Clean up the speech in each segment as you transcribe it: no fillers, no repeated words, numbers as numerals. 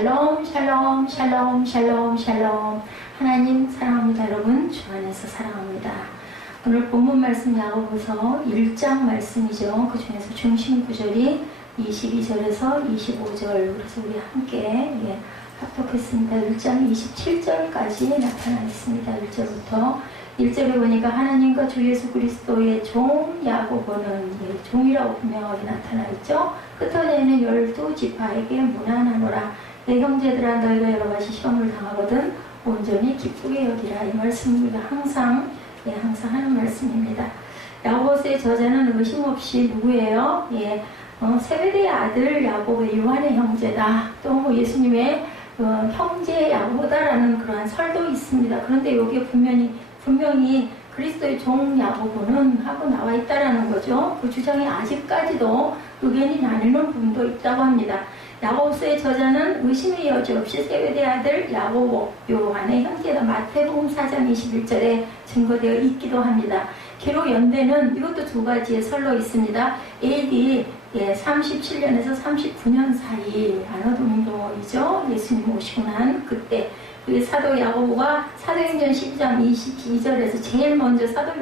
샬롬 샬롬 샬롬 샬롬 샬롬. 하나님 사랑합니다. 여러분 주 안에서 사랑합니다. 오늘 본문 말씀 야고보서 1장 말씀이죠. 그 중에서 중심 구절이 22절에서 25절. 그래서 우리 함께 합독했습니다. 1장 27절까지 나타나 있습니다. 1절부터 1절에 보니까 하나님과 주 예수 그리스도의 종 야고보는 종이라고 분명하게 나타나 있죠. 흩어져있는 12지파에게 문안하노라. 내 형제들아, 너희가 여러 가지 시험을 당하거든 온전히 기쁘게 여기라. 이 말씀입니다. 항상 하는 말씀입니다. 야고보서의 저자는 의심 없이 누구예요? 세베대의 아들 야고보, 요한의 형제다. 또 예수님의 형제 야고보다라는 그러한 설도 있습니다. 그런데 여기에 분명히 그리스도의 종 야고보는 하고 나와 있다라는 거죠. 그 주장이 아직까지도 의견이 나뉘는 부분도 있다고 합니다. 야고보서의 저자는 의심의 여지 없이 세베대의 아들 야고보, 요한의 형제다. 마태복음 4장 21절에 증거되어 있기도 합니다. 기록 연대는 이것도 두 가지의 설로 있습니다. AD 37년에서 39년 사이 안호동도이죠. 예수님 오시고 난 그때 사도 야고보가 사도행전 12장 22절에서 제일 먼저 사도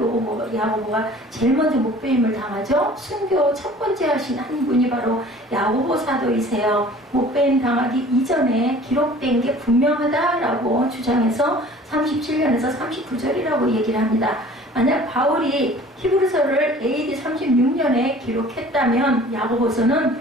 야고보가 제일 먼저 목배임을 당하죠. 순교 첫 번째 하신 한 분이 바로 야고보 사도이세요. 목배임 당하기 이전에 기록된 게 분명하다라고 주장해서 37년에서 39절이라고 얘기를 합니다. 만약 바울이 히브리서를 AD 36년에 기록했다면 야고보서는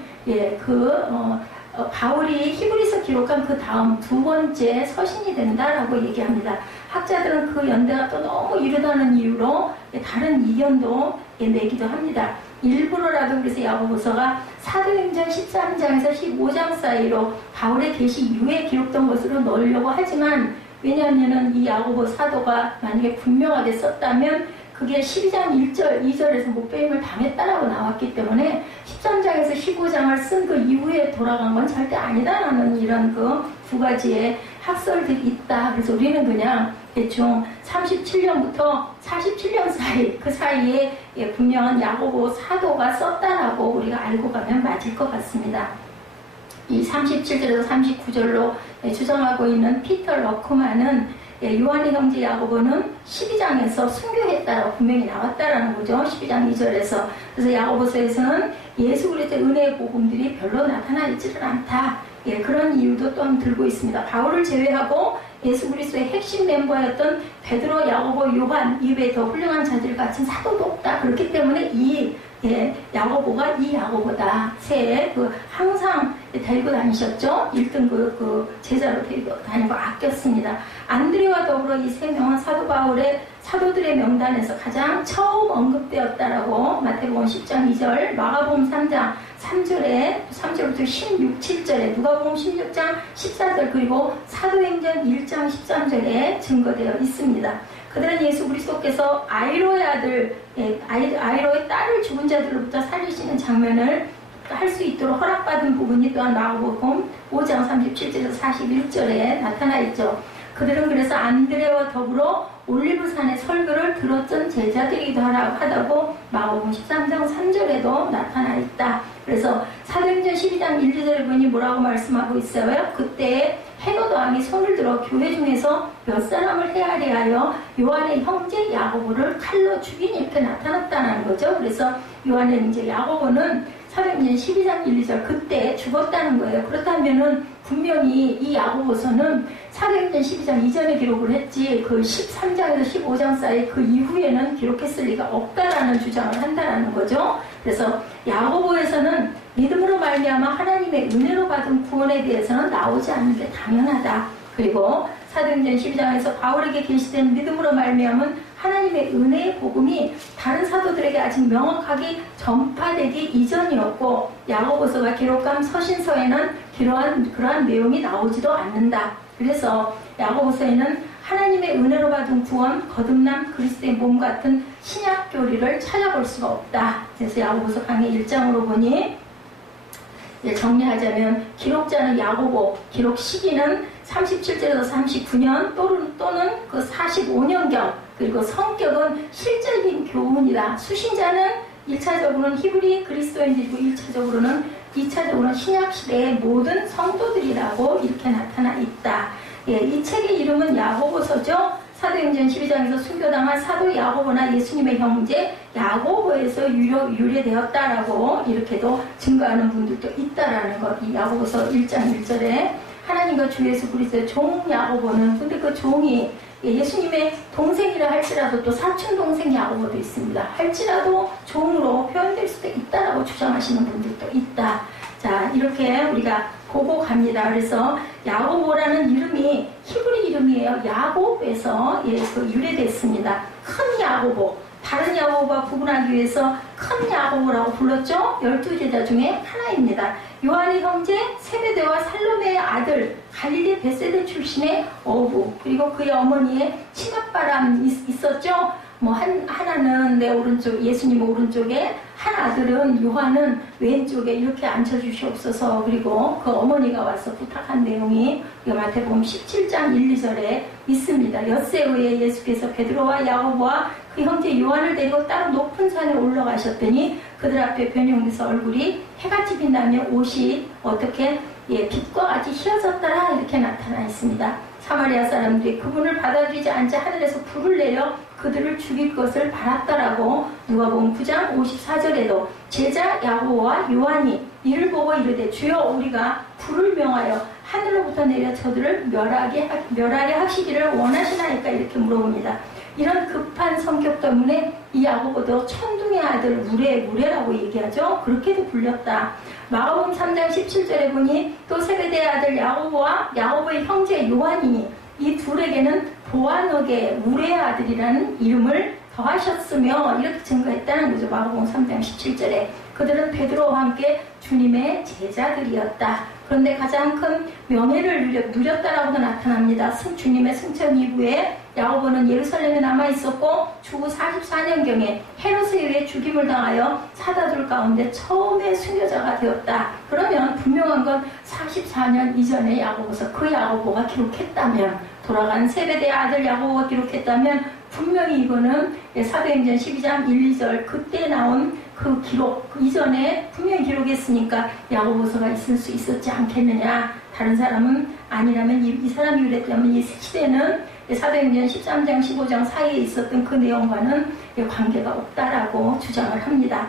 바울이 히브리서 기록한 그 다음 두 번째 서신이 된다라고 얘기합니다. 학자들은 그 연대가 또 너무 이르다는 이유로 다른 이견도 내기도 합니다. 일부러라도 그래서 야고보서가 사도행전 13장에서 15장 사이로 바울의 계시 이후에 기록된 것으로 넣으려고 하지만, 왜냐하면 이 야고보 사도가 만약에 분명하게 썼다면 그게 12장 1절, 2절에서 목배임을 당했다라고 나왔기 때문에 13장에서 15장을 쓴 그 이후에 돌아간 건 절대 아니다라는 이런 그 두 가지의 학설들이 있다. 그래서 우리는 그냥 대충 37년부터 47년 사이, 그 사이에 분명한 야고보 사도가 썼다라고 우리가 알고 가면 맞을 것 같습니다. 이 37절에서 39절로 주장하고 있는 피터 러크만은 요한의 형제 야고보는 12장에서 순교했다라고 분명히 나왔다라는 거죠. 12장 2절에서. 그래서 야고보서에서는 예수 그리스도의 은혜의 복음들이 별로 나타나 있지는 않다. 그런 이유도 또한 들고 있습니다. 바울을 제외하고 예수 그리스도의 핵심 멤버였던 베드로, 야고보, 요한 이외에 더 훌륭한 자들 같은 사도도 없다. 그렇기 때문에 야고보가 이 야고보다. 항상 데리고 다니셨죠. 1등 제자로 데리고 다니고 아꼈습니다. 안드레와 더불어 이 세 명은 사도 바울의 사도들의 명단에서 가장 처음 언급되었다라고 마태복음 10장 2절, 마가복음 3장 3절부터 16, 7절에, 누가복음 16장 14절, 그리고 사도행전 1장 13절에 증거되어 있습니다. 그들은 예수 그리스도께서 아이로의 아들, 아이로의 딸을 죽은 자들로부터 살리시는 장면을 할 수 있도록 허락받은 부분이 또한 마가복음 5장 37절에서 41절에 나타나 있죠. 그들은 그래서 안드레와 더불어 올리브산의 설교를 들었던 제자들이기도 하다고 마가복음 13장 3절에도 나타나 있다. 그래서 사도행전 12장 1, 2절에 보니 뭐라고 말씀하고 있어요? 그때 헤롯 왕이 손을 들어 교회 중에서 몇 사람을 헤아리하여 요한의 형제 야고보를 칼로 죽인 이렇게 나타났다는 거죠. 그래서 요한의 야고보는 사도행전 12장 1, 2절 그때 죽었다는 거예요. 그렇다면은 분명히 이 야고보서는 사도행전 12장 이전에 기록을 했지 그 13장에서 15장 사이 그 이후에는 기록했을 리가 없다라는 주장을 한다라는 거죠. 그래서 야고보에서는 믿음으로 말미암아 하나님의 은혜로 받은 구원에 대해서는 나오지 않는 게 당연하다. 그리고 사도행전 12장에서 바울에게 계시된 믿음으로 말미암은 하나님의 은혜의 복음이 다른 사도들에게 아직 명확하게 전파되기 이전이었고, 야고보서가 기록한 서신서에는 그러한 내용이 나오지도 않는다. 그래서 야고보서에는 하나님의 은혜로 받은 구원, 거듭남, 그리스도의 몸 같은 신약 교리를 찾아볼 수가 없다. 그래서 야고보서 강의 1장으로 보니 정리하자면 기록자는 야고보, 기록 시기는 37절에서 39년 또는 그 45년경, 그리고 성격은 실적인 교훈이다. 수신자는 1차적으로는 히브리 그리스도인들이고 1차적으로는 2차적으로는 신약시대의 모든 성도들이라고 이렇게 나타나 있다. 예, 이 책의 이름은 야고보서죠. 사도행전 12장에서 순교당한 사도 야고보나 예수님의 형제 야고보에서 유래되었다라고 이렇게도 증거하는 분들도 있다라는 것. 이 야고보서 1장 1절에 하나님과 주 예수 그리스도의 종 야고보는, 근데 그 종이 예수님의 동생이라 할지라도 또 사촌 동생 야고보도 있습니다. 할지라도 종으로 표현될 수도 있다라고 주장하시는 분들도 있다. 자, 이렇게 우리가 보고 갑니다. 그래서 야고보라는 이름이 히브리 이름이에요. 야곱에서 그 유래됐습니다. 큰 야고보, 다른 야고보와 구분하기 위해서 큰 야고보라고 불렀죠. 12제자 중에 하나입니다. 요한의 형제 세베대와 살로메의 아들, 갈릴리 베세데 출신의 어부, 그리고 그의 어머니의 치맛바람이 있었죠. 하나는 내 오른쪽, 예수님 오른쪽에, 한 아들은 요한은 왼쪽에 이렇게 앉혀주시옵소서. 그리고 그 어머니가 와서 부탁한 내용이 마태복음 17장 1, 2절에 있습니다. 엿새 후에 예수께서 베드로와 야고보와 그 형제 요한을 데리고 따로 높은 산에 올라가셨더니 그들 앞에 변형돼서 얼굴이 해같이 빛나며 옷이 어떻게 빛과 같이 휘어졌더라 이렇게 나타나 있습니다. 사마리아 사람들이 그분을 받아들이지 않자 하늘에서 불을 내려 그들을 죽일 것을 바랐다라고 누가복음 9장 54절에도 제자 야고보와 요한이 이를 보고 이르되 주여 우리가 불을 명하여 하늘로부터 내려 저들을 멸하게 하시기를 원하시나이까 이렇게 물어봅니다. 이런 급한 성격 때문에 이 야고보도 천둥의 아들 무레라고 얘기하죠. 그렇게도 불렸다. 마가복음 3장 17절에 보니 또 세베대의 아들 야고보와 야고보의 형제 요한이니 이 둘에게는 보아너게 무레의 아들이라는 이름을 더하셨으며 이렇게 증거했다는 거죠. 마가복음 3장 17절에 그들은 베드로와 함께 주님의 제자들이었다. 그런데 가장 큰 명예를 누렸다라고도 나타납니다. 주님의 승천 이후에 야고보는 예루살렘에 남아있었고 주후 44년경에 헤롯에 의해 죽임을 당하여 사도들 가운데 처음의 순교자가 되었다. 그러면 분명한 건 44년 이전에 야고보서 그 야고보가 기록했다면, 돌아간 세베대의 아들 야고보가 기록했다면 분명히 이거는 사도행전 12장 1, 2절 그때 나온 그 기록 이전에 분명히 기록했으니까 야고보서가 있을 수 있었지 않겠느냐. 다른 사람은 아니라면 이 사람이 그랬다면 이 시대는 사도행전 13장 15장 사이에 있었던 그 내용과는 관계가 없다라고 주장을 합니다.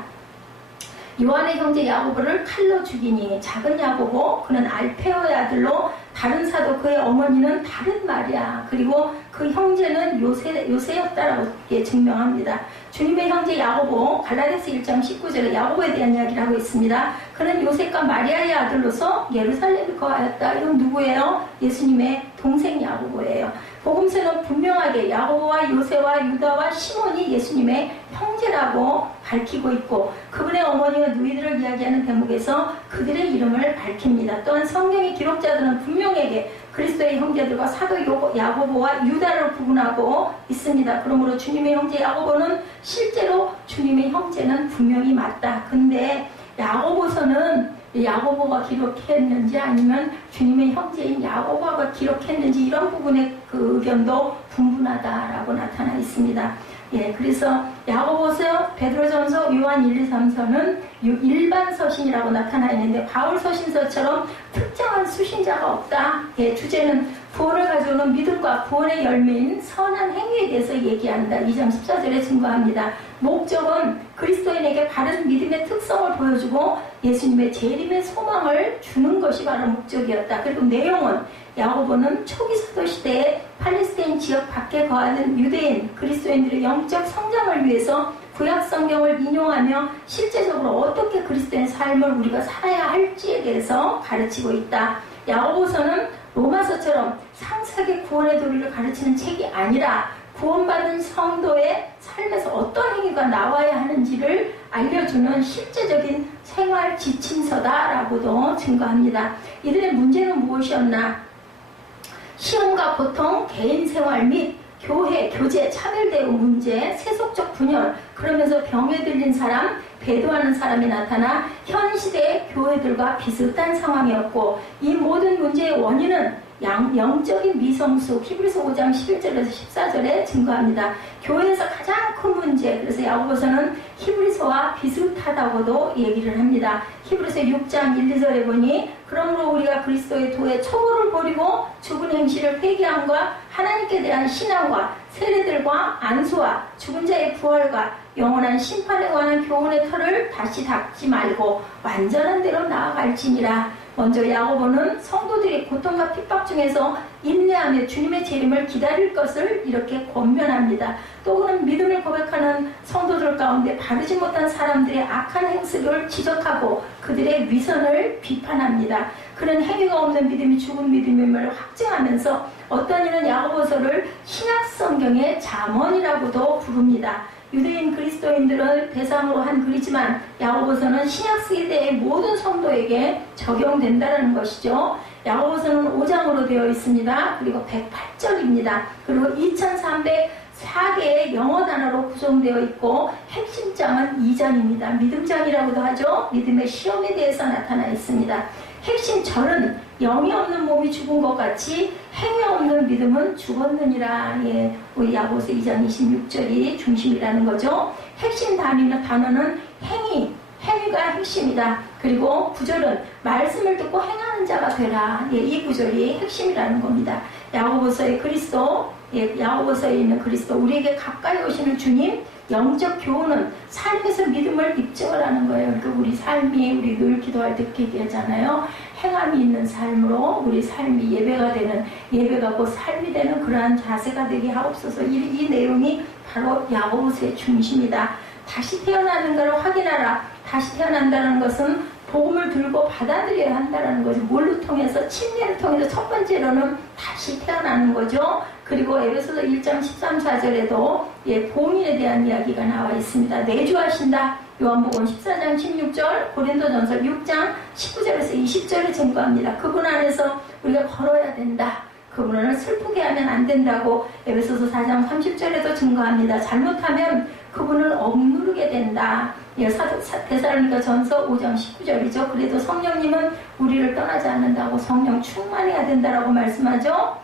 요한의 형제 야고보를 칼로 죽이니 작은 야고보 그는 알페오의 아들로 다른 사도 그의 어머니는 다른 마리아 그리고 그 형제는 요새였다라고 증명합니다. 주님의 형제 야고보 갈라디아서 1장 19절에 야고보에 대한 이야기를 하고 있습니다. 그는 요셉과 마리아의 아들로서 예루살렘에 거하였다. 이건 누구예요? 예수님의 동생 야고보예요. 복음서는 분명하게 야고보와 요새와 유다와 시몬이 예수님의 형제라고 밝히고 있고 그분의 어머니가 누이들을 이야기하는 대목에서 그들의 이름을 밝힙니다. 또한 성경의 기록자들은 분명하게 그리스도의 형제들과 사도 야고보와 유다를 구분하고 있습니다. 그러므로 주님의 형제 야고보는 실제로 주님의 형제는 분명히 맞다. 근데 야고보서는 야고보가 기록했는지 아니면 주님의 형제인 야고보가 기록했는지 이런 부분의 그 의견도 분분하다라고 나타나 있습니다. 그래서 야고보서, 베드로전서, 요한 1, 2, 3서는 일반 서신이라고 나타나 있는데 바울 서신서처럼 특정한 수신자가 없다. 주제는 구원을 가져오는 믿음과 구원의 열매인 선한 행위에 대해서 얘기한다. 2장 14절에 증거합니다. 목적은 그리스도인에게 바른 믿음의 특성을 보여주고 예수님의 재림의 소망을 주는 것이 바로 목적이었다. 그리고 내용은 야고보는 초기 사도 시대에 팔레스타인 지역 밖에 거하는 유대인 그리스도인들의 영적 성장을 위해서 구약 성경을 인용하며 실제적으로 어떻게 그리스도인 삶을 우리가 살아야 할지에 대해서 가르치고 있다. 야고보서는 로마서처럼 상세하게 구원의 도리를 가르치는 책이 아니라 구원받은 성도의 삶에서 어떤 행위가 나와야 하는지를 알려주는 실제적인 생활 지침서다라고도 증거합니다. 이들의 문제는 무엇이었나? 시험과 고통, 개인 생활 및 교회, 교제, 차별대우 문제, 세속적 분열, 그러면서 병에 들린 사람, 배도하는 사람이 나타나 현 시대의 교회들과 비슷한 상황이었고, 이 모든 문제의 원인은 영적인 미성숙, 히브리서 5장 11절에서 14절에 증거합니다. 교회에서 가장 큰 문제, 그래서 야고보서는 히브리서와 비슷하다고도 얘기를 합니다. 히브리서 6장 1, 2절에 보니 그러므로 우리가 그리스도의 도에 초보를 버리고 죽은 행실을 회개함과 하나님께 대한 신앙과 세례들과 안수와 죽은 자의 부활과 영원한 심판에 관한 교훈의 털을 다시 닦지 말고 완전한 대로 나아갈지니라. 먼저 야고보는 성도들이 고통과 핍박 중에서 인내하며 주님의 재림을 기다릴 것을 이렇게 권면합니다. 또 그는 믿음을 고백하는 성도들 가운데 바르지 못한 사람들의 악한 행실을 지적하고 그들의 위선을 비판합니다. 그는 행위가 없는 믿음이 죽은 믿음임을 확증하면서 어떤 이는 야고보서를 신약성경의 잠언이라고도 부릅니다. 유대인 그리스도인들을 대상으로 한 글이지만 야고보서는 신약시대의 모든 성도에게 적용된다는 것이죠. 야고보서는 5장으로 되어 있습니다. 그리고 108절입니다. 그리고 2304개의 영어 단어로 구성되어 있고 핵심장은 2장입니다. 믿음장이라고도 하죠. 믿음의 시험에 대해서 나타나 있습니다. 핵심 절은 영이 없는 몸이 죽은 것 같이 행위 없는 믿음은 죽었느니라. 예, 우리 야고보서 2장 26절이 중심이라는 거죠. 핵심 단어는 행위가 핵심이다. 그리고 구절은 말씀을 듣고 행하는 자가 되라. 예, 이 구절이 핵심이라는 겁니다. 야고보서의 그리스도, 야고보서에 있는 그리스도, 우리에게 가까이 오시는 주님, 영적 교훈은 삶에서 믿음을 입증을 하는 거예요. 그러니까 우리 삶이, 우리 늘 기도할 때 그렇게 얘기하잖아요. 행함이 있는 삶으로 우리 삶이 예배가 곧 삶이 되는 그러한 자세가 되게 하옵소서. 이 내용이 바로 야고보서의 중심이다. 다시 태어나는 것을 확인하라. 다시 태어난다는 것은 복음을 들고 받아들여야 한다는 거죠. 뭘로 통해서? 침례를 통해서 첫 번째로는 다시 태어나는 거죠. 그리고 에베소서 1장 13, 14절에도 봉인에 대한 이야기가 나와 있습니다. 내주하신다. 요한복음 14장 16절, 고린도전서 6장 19절에서 20절에 증거합니다. 그분 안에서 우리가 걸어야 된다. 그분을 슬프게 하면 안 된다고 에베소서 4장 30절에도 증거합니다. 잘못하면 그분을 억누르게 된다. 데살로니가 전서 5장 19절이죠. 그래도 성령님은 우리를 떠나지 않는다고 성령 충만해야 된다라고 말씀하죠.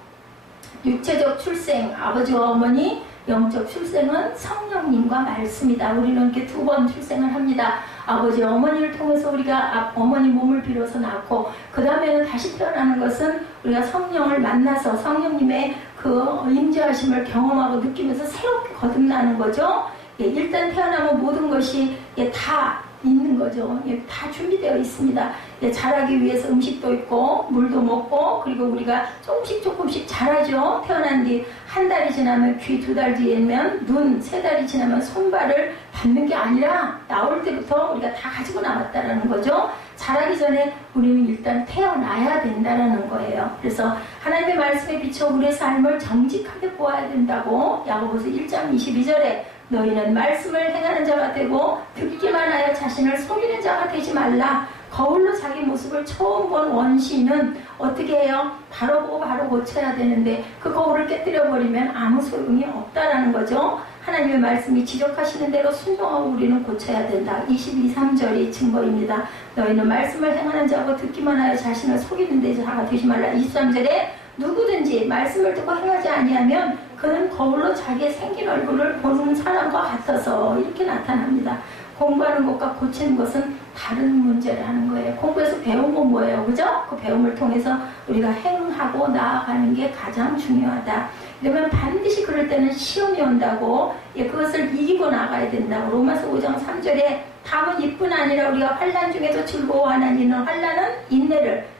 육체적 출생, 아버지와 어머니, 영적 출생은 성령님과 말씀이다. 우리는 이렇게 두 번 출생을 합니다. 아버지와 어머니를 통해서 우리가 어머니 몸을 빌어서 낳고, 그 다음에는 다시 태어나는 것은 우리가 성령을 만나서 성령님의 그 임재하심을 경험하고 느끼면서 새롭게 거듭나는 거죠. 일단 태어나면 모든 것이 다 있는 거죠. 다 준비되어 있습니다. 자라기 위해서 음식도 있고 물도 먹고, 그리고 우리가 조금씩 자라죠. 태어난 뒤 한 달이 지나면 귀, 2달 뒤에면 눈, 3달이 지나면 손발을 받는 게 아니라 나올 때부터 우리가 다 가지고 나왔다라는 거죠. 자라기 전에 우리는 일단 태어나야 된다는 거예요. 그래서 하나님의 말씀에 비춰 우리의 삶을 정직하게 보아야 된다고 야고보서 1장 22절에 너희는 말씀을 행하는 자가 되고 듣기만 하여 자신을 속이는 자가 되지 말라. 거울로 자기 모습을 처음 본 원시인은 어떻게 해요? 바로 보고 바로 고쳐야 되는데 그 거울을 깨뜨려버리면 아무 소용이 없다라는 거죠. 하나님의 말씀이 지적하시는 대로 순종하고 우리는 고쳐야 된다. 22, 3절이 증거입니다. 너희는 말씀을 행하는 자고 듣기만 하여 자신을 속이는 자가 되지 말라. 23절에 누구든지 말씀을 듣고 행하지 아니하면 그는 거울로 자기의 생긴 얼굴을 보는 사람과 같아서 이렇게 나타납니다. 공부하는 것과 고치는 것은 다른 문제라는 거예요. 공부해서 배운 건 뭐예요? 그죠? 그 배움을 통해서 우리가 행하고 나아가는 게 가장 중요하다. 그러면 반드시 그럴 때는 시험이 온다고, 그것을 이기고 나가야 된다고. 로마서 5장 3절에 다만 이뿐 아니라 우리가 환난 중에도 즐거워하는 이는 환난은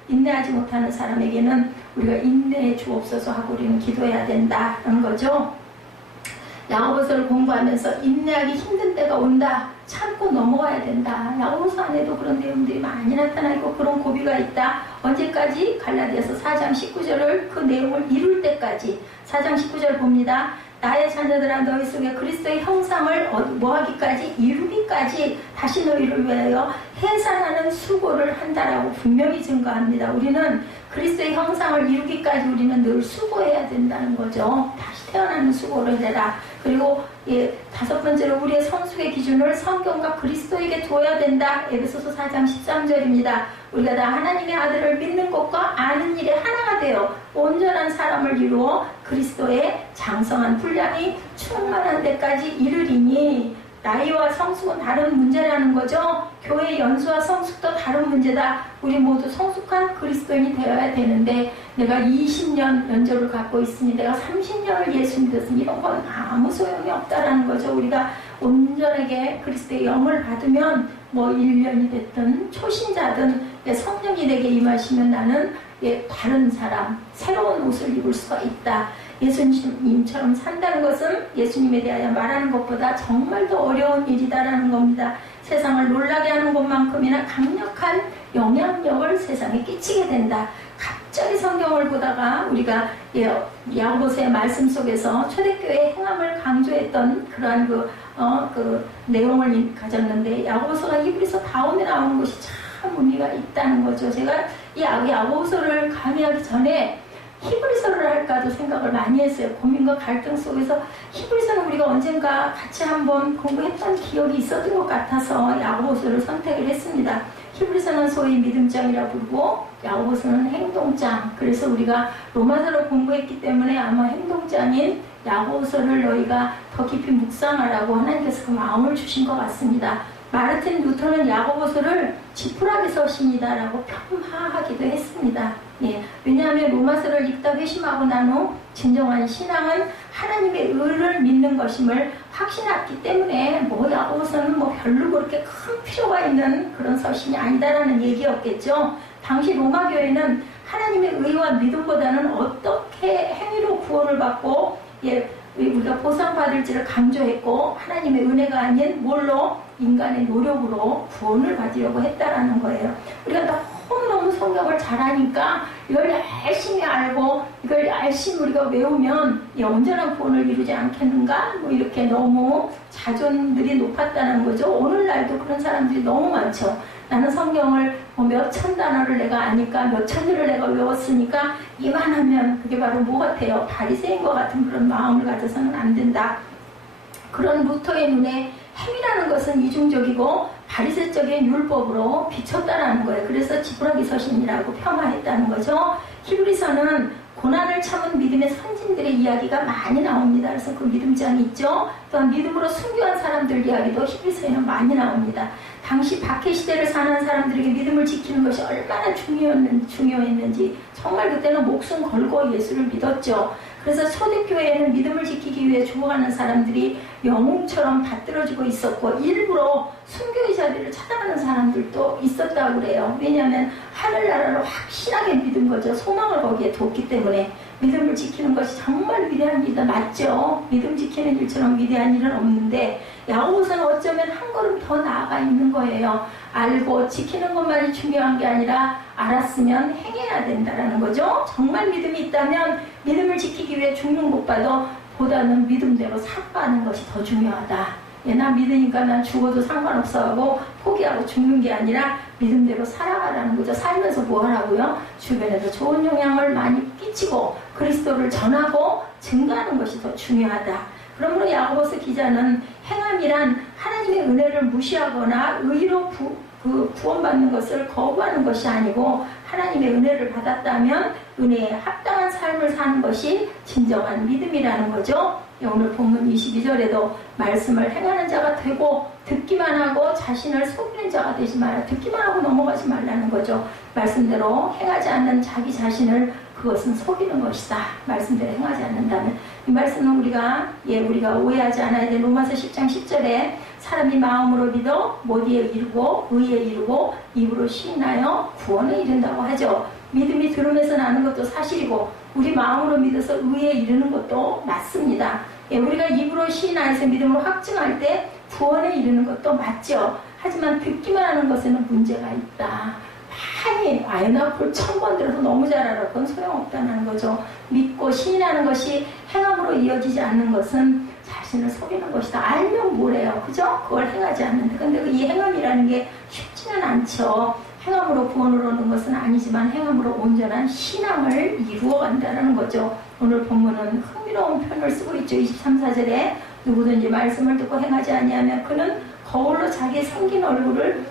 인내하지 못하는 사람에게는 우리가 인내해 주옵소서 하고 우리는 기도해야 된다는 거죠. 야고보서를 공부하면서 인내하기 힘든 때가 온다. 참고 넘어가야 된다. 야고보서 안에도 그런 내용들이 많이 나타나 있고 그런 고비가 있다. 언제까지? 갈라디아서 4장 19절을 그 내용을 이룰 때까지. 4장 19절 봅니다. 나의 자녀들아 너희 속에 그리스도의 형상을 뭐하기까지? 이루기까지 다시 너희를 위하여 해산하는 수고를 한다라고 분명히 증거합니다. 우리는 그리스도의 형상을 이루기까지 우리는 늘 수고해야 된다는 거죠. 다시 태어나는 수고를 해라. 그리고 다섯 번째로 우리의 성숙의 기준을 성경과 그리스도에게 두어야 된다. 에베소서 4장 13절입니다. 우리가 다 하나님의 아들을 믿는 것과 아는 일에 하나가 되어 온전한 사람을 이루어 그리스도의 장성한 분량이 충만한 데까지 이르리니. 나이와 성숙은 다른 문제라는 거죠. 교회 연수와 성숙도 다른 문제다. 우리 모두 성숙한 그리스도인이 되어야 되는데 내가 20년 연조를 갖고 있으니 내가 30년을 예수 믿었으니 이런 건 아무 소용이 없다라는 거죠. 우리가 온전하게 그리스도의 영을 받으면 뭐 1년이 됐든 초신자든 성령이 내게 임하시면 나는 다른 사람, 새로운 옷을 입을 수가 있다. 예수님처럼 산다는 것은 예수님에 대하여 말하는 것보다 정말 더 어려운 일이다라는 겁니다. 세상을 놀라게 하는 것만큼이나 강력한 영향력을 세상에 끼치게 된다. 갑자기 성경을 보다가 우리가 야고보서의 말씀 속에서 초대교회의 행함을 강조했던 그러한 그 내용을 가졌는데 야고보서가 히브리서 다음에 나오는 것이 참 의미가 있다는 거죠. 제가 이 야고보서를 강의하기 전에 히브리서를 할까도 생각을 많이 했어요. 고민과 갈등 속에서 히브리서는 우리가 언젠가 같이 한번 공부했던 기억이 있었던 것 같아서 야고보서를 선택을 했습니다. 히브리서는 소위 믿음장이라 부르고 야고보서는 행동장. 그래서 우리가 로마서를 공부했기 때문에 아마 행동장인 야고보서를 너희가 더 깊이 묵상하라고 하나님께서 그 마음을 주신 것 같습니다. 마르틴 루터는 야고보서를 지푸라기 서신이다라고 폄하하기도 했습니다. 왜냐하면 로마서를 읽다 회심하고 난 후 진정한 신앙은 하나님의 의를 믿는 것임을 확신했기 때문에 야고보서는 별로 그렇게 큰 필요가 있는 그런 서신이 아니다라는 얘기였겠죠. 당시 로마 교회는 하나님의 의와 믿음보다는 어떻게 행위로 구원을 받고 우리가 보상받을지를 강조했고 하나님의 은혜가 아닌 뭘로? 인간의 노력으로 구원을 받으려고 했다라는 거예요. 우리가 너무너무 성경을 잘하니까 이걸 열심히 알고 이걸 열심히 우리가 외우면 온전한 구원을 이루지 않겠는가? 이렇게 너무 자존들이 높았다는 거죠. 오늘날도 그런 사람들이 너무 많죠. 나는 성경을 몇천 단어를 내가 아니까 몇천 줄을 내가 외웠으니까 이만하면 그게 바로 뭐 같아요? 바리새인 것 같은 그런 마음을 가져서는 안 된다. 그런 루터의 눈에 행위라는 것은 이중적이고 바리새적인 율법으로 비쳤다라는 거예요. 그래서 지푸라기 서신이라고 폄하했다는 거죠. 히브리서는 고난을 참은 믿음의 선진들의 이야기가 많이 나옵니다. 그래서 그 믿음장이 있죠. 또한 믿음으로 순교한 사람들 이야기도 히브리서에는 많이 나옵니다. 당시 박해 시대를 사는 사람들에게 믿음을 지키는 것이 얼마나 중요했는지 정말 그때는 목숨 걸고 예수를 믿었죠. 그래서 초대교회에는 믿음을 지키기 위해 죽어가는 사람들이 영웅처럼 받들어지고 있었고 일부러 순교의 자리를 찾아가는 사람들도 있었다고 그래요. 왜냐하면 하늘나라를 확실하게 믿은 거죠. 소망을 거기에 뒀기 때문에 믿음을 지키는 것이 정말 위대한 일이다. 맞죠? 믿음 지키는 일처럼 위대한 일은 없는데 야고보서는 어쩌면 한 걸음 더 나아가 있는 거예요. 알고 지키는 것만이 중요한 게 아니라 알았으면 행해야 된다는 거죠. 정말 믿음이 있다면 믿음을 지키기 위해 죽는 것보다는 믿음대로 살아가는 것이 더 중요하다. 나 믿으니까 난 죽어도 상관없어 하고 포기하고 죽는 게 아니라 믿음대로 살아가라는 거죠. 살면서 뭐 하라고요? 주변에서 좋은 영향을 많이 끼치고 그리스도를 전하고 증가하는 것이 더 중요하다. 그러므로 야고보서 기자는 행함이란 하나님의 은혜를 무시하거나 의로 구원받는 것을 거부하는 것이 아니고 하나님의 은혜를 받았다면 은혜에 합당한 삶을 사는 것이 진정한 믿음이라는 거죠. 오늘 본문 22절에도 말씀을 행하는 자가 되고 듣기만 하고 자신을 속이는 자가 되지 마라. 듣기만 하고 넘어가지 말라는 거죠. 말씀대로 행하지 않는 자기 자신을 그것은 속이는 것이다. 말씀대로 행하지 않는다면 이 말씀은 우리가 오해하지 않아야 돼. 로마서 10장 10절에 사람이 마음으로 믿어 모디에 이르고 의에 이르고 입으로 시인하여 구원에 이른다고 하죠. 믿음이 들음에서 나는 것도 사실이고 우리 마음으로 믿어서 의에 이르는 것도 맞습니다. 우리가 입으로 시인하여서 믿음으로 확증할 때 구원에 이르는 것도 맞죠. 하지만 듣기만 하는 것에는 문제가 있다. 많이 나 볼 1000번 들어서 너무 잘 알아. 그건 소용없다는 거죠. 믿고 시인하는 것이 행함으로 이어지지 않는 것은 자신을 속이는 것이다. 알면 뭐래요. 그죠? 그걸 행하지 않는데. 근데 이 행함이라는 게 쉽지는 않죠. 행함으로 구원을 얻는 것은 아니지만 행함으로 온전한 신앙을 이루어간다는 거죠. 오늘 본문은 흥미로운 표현을 쓰고 있죠. 23, 4절에 누구든지 말씀을 듣고 행하지 아니하면 그는 거울로 자기 생긴 얼굴을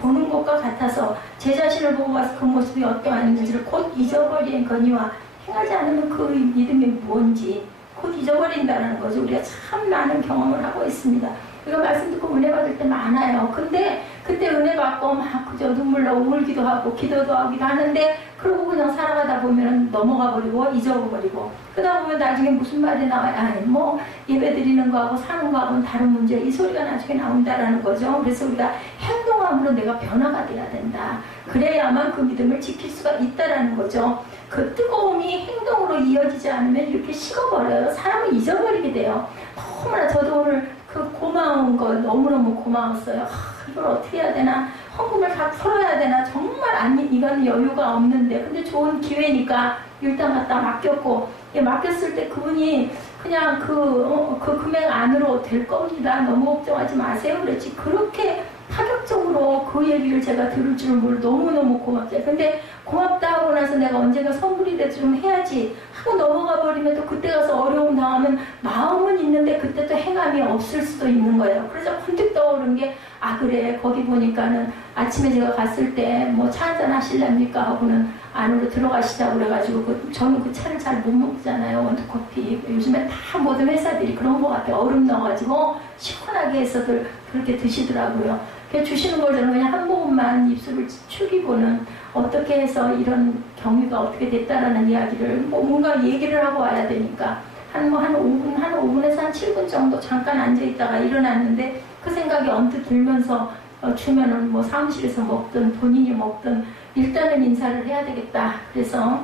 보는 것과 같아서 제 자신을 보고 와서 그 모습이 어떠한지를 곧 잊어버리거니와 행하지 않으면 그 믿음이 뭔지 곧 잊어버린다는 거죠. 우리가 참 많은 경험을 하고 있습니다. 우리가 말씀 듣고 은혜 받을 때 많아요. 근데 그때 은혜 받고 막 그저 눈물 나고 울기도 하고 기도도 하기도 하는데 그러고 그냥 살아가다 보면 넘어가 버리고 잊어버리고 그러다 보면 나중에 무슨 말이 나와요. 아니 뭐 예배 드리는 거하고 사는 거하고는 다른 문제 이 소리가 나중에 나온다라는 거죠. 그래서 우리가 행동함으로 내가 변화가 돼야 된다. 그래야만 그 믿음을 지킬 수가 있다라는 거죠. 그 뜨거움이 행동으로 이어지지 않으면 이렇게 식어버려요. 사람을 잊어버리게 돼요. 너무나 저도 오늘 그 고마운 거 너무너무 고마웠어요. 이걸 어떻게 해야 되나 헌금을 다 풀어야 되나 정말 아니 이건 여유가 없는데 근데 좋은 기회니까 일단 갖다 맡겼고 맡겼을 때 그분이 그냥 그 금액 안으로 될 겁니다. 너무 걱정하지 마세요. 그랬지 그렇게 파격적으로 그 얘기를 제가 들을 줄은 몰라 너무너무 고맙죠. 근데 고맙다 하고 나서 내가 언젠가 선물이 돼서 좀 해야지 하고 넘어가 버리면 또 그때 가서 어려움 당하면 마음은 있는데 그때 또 행함이 없을 수도 있는 거예요. 그래서 번뜩 떠오른 게 그래 거기 보니까는 아침에 제가 갔을 때 뭐 차 한잔 하실랍니까 하고는 안으로 들어가시자고 그래가지고 저는 그 차를 잘 못 먹잖아요. 원두커피 요즘에 다 모든 회사들이 그런 것 같아요. 얼음 넣어가지고 시원하게 해서들 그렇게 드시더라고요. 주시는 걸 저는 그냥 한 모금만 입술을 축이고는 어떻게 해서 이런 경위가 어떻게 됐다라는 이야기를 뭔가 얘기를 하고 와야 되니까 한 5분에서 한 7분 정도 잠깐 앉아있다가 일어났는데 그 생각이 언뜻 들면서 주면은 뭐 사무실에서 먹든 본인이 먹든 일단은 인사를 해야 되겠다. 그래서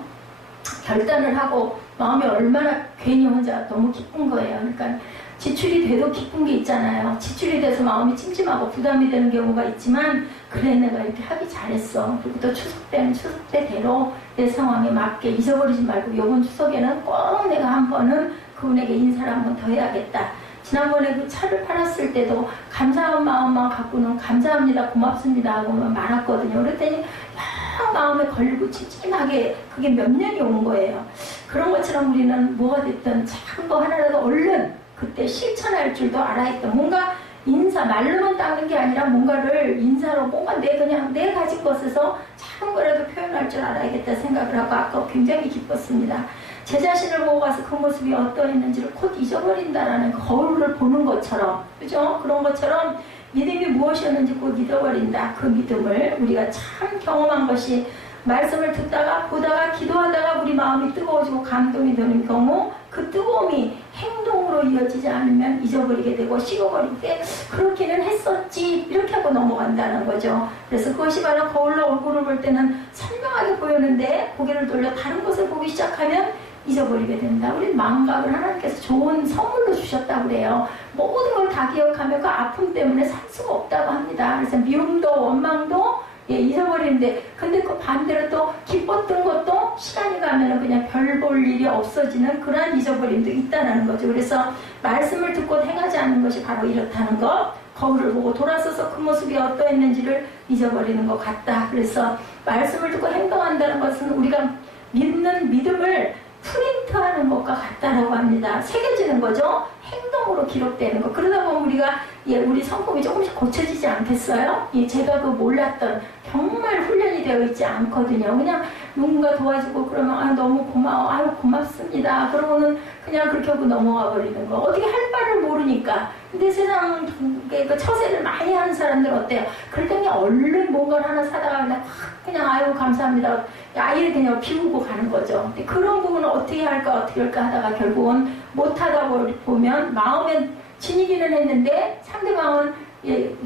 결단을 하고 마음이 얼마나 괜히 혼자 너무 기쁜 거예요. 그러니까 지출이 돼도 기쁜 게 있잖아요. 지출이 돼서 마음이 찜찜하고 부담이 되는 경우가 있지만 그래 내가 이렇게 하기 잘했어. 그리고 또 추석 때는 추석 때대로 내 상황에 맞게 잊어버리지 말고 이번 추석에는 꼭 내가 한 번은 그분에게 인사를 한 번 더 해야겠다. 지난번에 그 차를 팔았을 때도 감사한 마음만 갖고는 감사합니다 고맙습니다 하고만 말았거든요. 그랬더니 막 마음에 걸리고 찜찜하게 그게 몇 년이 온 거예요. 그런 것처럼 우리는 뭐가 됐든 작은 거 하나라도 얼른 그때 실천할 줄도 알아야 했던 뭔가 인사 말로만 닦는 게 아니라 뭔가를 인사로 뭔가 그냥 내 가진 것에서 작은 거라도 표현할 줄 알아야겠다 생각을 하고 아까 굉장히 기뻤습니다. 제 자신을 보고 가서 그 모습이 어떠했는지를 곧 잊어버린다라는 거울을 보는 것처럼 그죠? 그런 것처럼 믿음이 무엇이었는지 곧 잊어버린다. 그 믿음을 우리가 참 경험한 것이 말씀을 듣다가 보다가 기도하다가 우리 마음이 뜨거워지고 감동이 되는 경우 그 뜨거움이 행동으로 이어지지 않으면 잊어버리게 되고 식어버릴 때 그렇게는 했었지 이렇게 하고 넘어간다는 거죠. 그래서 그것이 바로 거울로 얼굴을 볼 때는 선명하게 보였는데 고개를 돌려 다른 것을 보기 시작하면 잊어버리게 된다. 우리 마음각을 하나님께서 좋은 선물로 주셨다고 그래요. 모든 걸 다 기억하면 그 아픔 때문에 살 수가 없다고 합니다. 그래서 미움도 원망도 잊어버리는데 근데 그 반대로 또 기뻤던 것도 시간이 가면은 그냥 별 볼 일이 없어지는 그러한 잊어버림도 있다는 거죠. 그래서 말씀을 듣고 행하지 않는 것이 바로 이렇다는 것. 거울을 보고 돌아서서 그 모습이 어떠했는지를 잊어버리는 것 같다. 그래서 말씀을 듣고 행동한다는 것은 우리가 믿는 믿음을 프린트하는 것과 같다라고 합니다. 새겨지는 거죠. 행동으로 기록되는 거. 그러다 보면 우리가 우리 성품이 조금씩 고쳐지지 않겠어요? 제가 그 몰랐던 정말 훈련이 되어 있지 않거든요. 그냥 누군가 도와주고 그러면 너무 고마워. 고맙습니다. 그러고는 그냥 그렇게 하고 넘어가 버리는 거. 어떻게 할 바를 모르니까. 근데 세상 그 처세를 많이 하는 사람들 어때요? 그럴 때 그냥 얼른 뭔가를 하나 사다가 그냥 감사합니다. 아예 그냥 비우고 가는 거죠. 근데 그런 부분은 어떻게 할까 하다가 결국은 못하다 보면 마음엔 지니기는 했는데 상대방은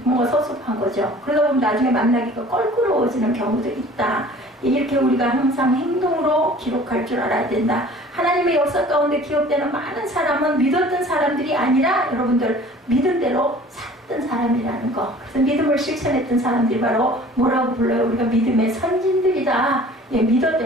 뭔가 섭섭한 거죠. 그러다 보면 나중에 만나기가 껄끄러워지는 경우도 있다. 이렇게 우리가 항상 행동으로 기록할 줄 알아야 된다. 하나님의 역사 가운데 기억되는 많은 사람은 믿었던 사람들이 아니라 여러분들 믿은 대로 살았던 사람이라는 거. 그래서 믿음을 실천했던 사람들이 바로 뭐라고 불러요? 우리가 믿음의 선진들이다.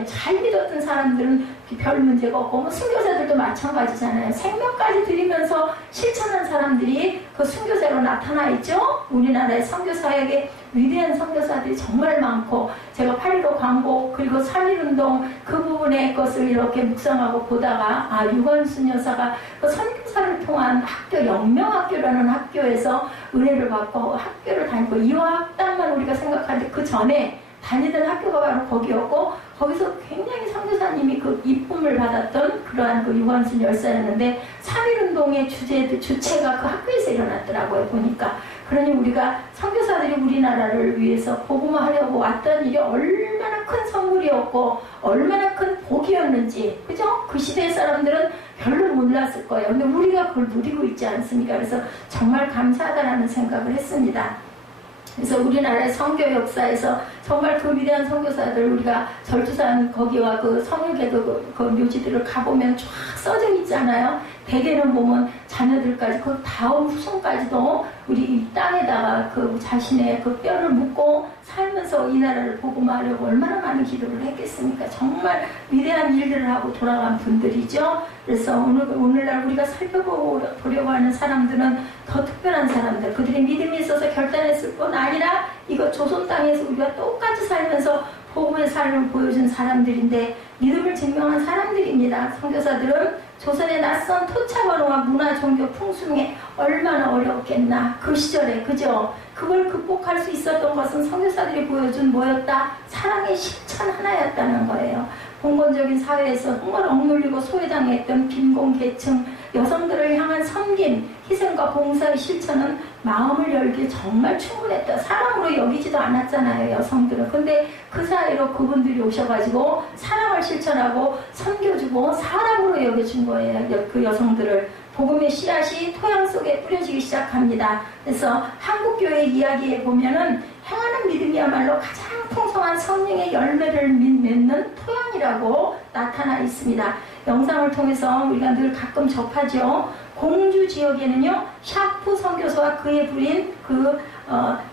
잘 믿었던 사람들은 별 문제가 없고, 뭐 순교자들도 마찬가지잖아요. 생명까지 드리면서 실천한 사람들이 그 순교자로 나타나 있죠. 우리나라의 선교사역에 위대한 선교사들이 정말 많고, 제가 8.15 광복 그리고 3.1운동 그 부분의 것을 이렇게 묵상하고 보다가, 유건순 여사가 그 선교사를 통한 학교, 영명학교라는 학교에서 은혜를 받고 학교를 다니고, 이화학당만 우리가 생각하는데 그 전에 다니던 학교가 바로 거기였고, 거기서 굉장히 선교사님이 그 이쁨을 받았던 그러한 그 유관순 열사였는데, 3.1운동의 주체가 그 학교에서 일어났더라고요, 보니까. 그러니 우리가 선교사들이 우리나라를 위해서 복음화하려고 왔던 일이 얼마나 큰 선물이었고 얼마나 큰 복이었는지, 그죠? 그 시대의 사람들은 별로 몰랐을 거예요. 근데 우리가 그걸 누리고 있지 않습니까? 그래서 정말 감사하다라는 생각을 했습니다. 그래서 우리나라의 선교 역사에서 정말 그 위대한 선교사들, 우리가 절주산 거기와 그 성육에도 그 묘지들을 가보면 쫙 써져 있잖아요. 대개는 보면 자녀들까지, 그 다음 후손까지도 우리 이 땅에다가 그 자신의 그 뼈를 묻고 살면서 이 나라를 복음화하려고 얼마나 많은 기도를 했겠습니까? 정말 위대한 일들을 하고 돌아간 분들이죠. 그래서 오늘날 우리가 살펴보려고 하는 사람들은 더 특별한 사람들, 그들이 믿음이 있어서 결단했을 뿐 아니라 이거 조선 땅에서 우리가 똑같이 살면서 복음의 삶을 보여준 사람들인데, 믿음을 증명한 사람들입니다. 선교사들은 조선의 낯선 토착 언어와 문화, 종교, 풍습에 얼마나 어려웠겠나, 그 시절에, 그죠? 그걸 극복할 수 있었던 것은 선교사들이 보여준 뭐였다? 사랑의 실천 하나였다는 거예요. 봉건적인 사회에서 정말 억눌리고 소외당했던 빈곤계층 여성들을 향한 섬김, 희생과 봉사의 실천은 마음을 열기에 정말 충분했다. 사랑으로 여기지도 않았잖아요, 여성들은. 근데 그 사이로 그분들이 오셔가지고 사랑을 실천하고 섬겨주고 사랑으로 여겨준 거예요, 그 여성들을. 복음의 씨앗이 토양 속에 뿌려지기 시작합니다. 그래서 한국교회 이야기에 보면은 행하는 믿음이야말로 가장 풍성한 성령의 열매를 맺는 토양이라고 나타나 있습니다. 영상을 통해서 우리가 늘 가끔 접하죠. 공주 지역에는요, 샤프 선교사와 그의 부인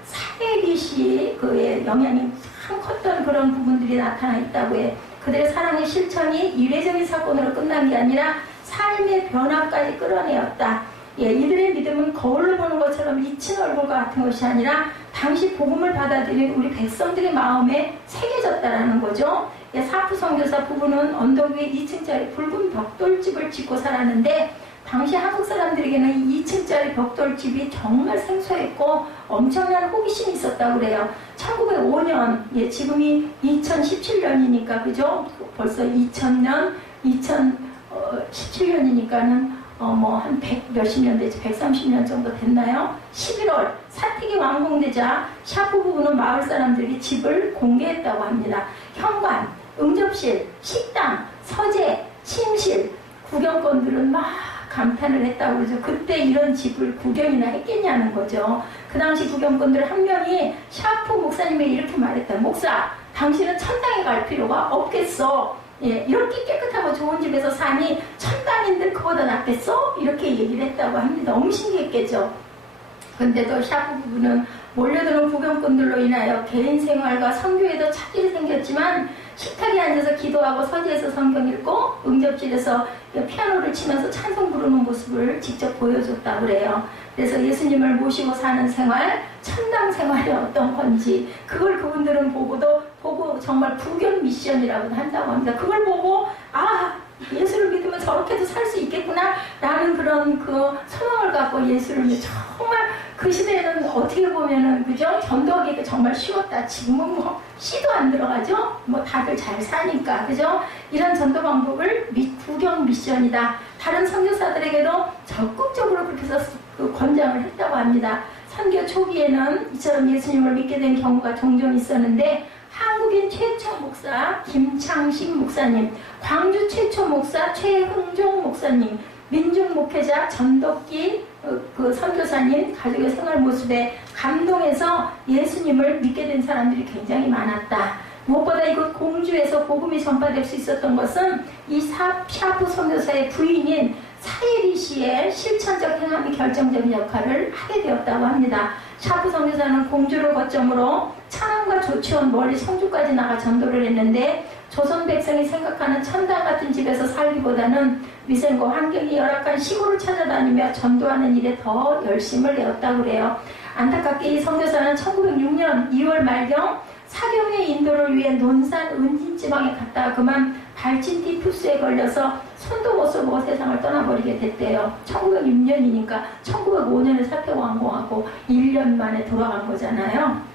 사에리시 그의 영향이 참 컸던 그런 부분들이 나타나 있다고 해요. 그들의 사랑의 실천이 이례적인 사건으로 끝난 게 아니라 삶의 변화까지 끌어내었다. 이들의 믿음은 거울로 보는 것처럼 미친 얼굴과 같은 것이 아니라 당시 복음을 받아들인 우리 백성들의 마음에 새겨졌다라는 거죠. 사프 선교사 부부는 언덕 위에 2층짜리 붉은 벽돌집을 짓고 살았는데, 당시 한국 사람들에게는 2층짜리 벽돌집이 정말 생소했고 엄청난 호기심이 있었다고 그래요. 1905년, 지금이 2017년이니까, 그죠? 벌써 2000년, 2017년이니까는 한 100 몇십 년 되지, 130년 정도 됐나요? 11월 사택이 완공되자 샤프 부부는 마을 사람들이 집을 공개했다고 합니다. 현관, 응접실, 식당, 서재, 침실, 구경꾼들은 막 감탄을 했다고 그러죠. 그때 이런 집을 구경이나 했겠냐는 거죠. 그 당시 구경꾼들 한 명이 샤프 목사님에게 이렇게 말했다. 목사, 당신은 천당에 갈 필요가 없겠어. 이렇게 깨끗하고 좋은 집에서 사니 천당인들 그보다 낫겠어? 이렇게 얘기를 했다고 합니다. 너무 신기했겠죠. 근데도 샤프 부부는 몰려드는 구경꾼들로 인하여 개인 생활과 선교에도 차질이 생겼지만, 식탁에 앉아서 기도하고 서재에서 성경 읽고 응접실에서 피아노를 치면서 찬송 부르는 모습을 직접 보여줬다고 그래요. 그래서 예수님을 모시고 사는 생활, 천당 생활이 어떤 건지 그걸 그분들은 보고 정말 구경 미션이라고도 한다고 합니다. 그걸 보고 예수를 믿으면 저렇게도 살 수 있겠구나 라는 그런 그 소망을 갖고 예수를 정말 그 시대에는 어떻게 보면은, 그죠? 전도하기가 정말 쉬웠다. 지금은 뭐 씨도 안 들어가죠? 뭐 다들 잘 사니까, 그죠? 이런 전도 방법을 구경 미션이다. 다른 선교사들에게도 적극적으로 그렇게 해서 권장을 했다고 합니다. 선교 초기에는 이처럼 예수님을 믿게 된 경우가 종종 있었는데, 한국인 최초 목사 김창식 목사님, 광주 최초 목사 최흥종 목사님, 민중 목회자 전덕기 그 선교사님 가족의 생활 모습에 감동해서 예수님을 믿게 된 사람들이 굉장히 많았다. 무엇보다 이곳 공주에서 복음이 전파될 수 있었던 것은 이 샤프 선교사의 부인인 사예리 씨의 실천적 행함이 결정적인 역할을 하게 되었다고 합니다. 샤프 선교사는 공주를 거점으로 창원과 조치원 멀리 성주까지 나가 전도를 했는데, 조선 백성이 생각하는 천당 같은 집에서 살기보다는 위생과 환경이 열악한 시골을 찾아다니며 전도하는 일에 더 열심을 내었다고 그래요. 안타깝게 이 선교사는 1906년 2월 말경 사경의 인도를 위해 논산 은진지방에 갔다가 그만 발진 티푸스에 걸려서 손도 못 쓰고 세상을 떠나버리게 됐대요. 1906년이니까 1905년에 사표왕공하고 1년 만에 돌아간 거잖아요.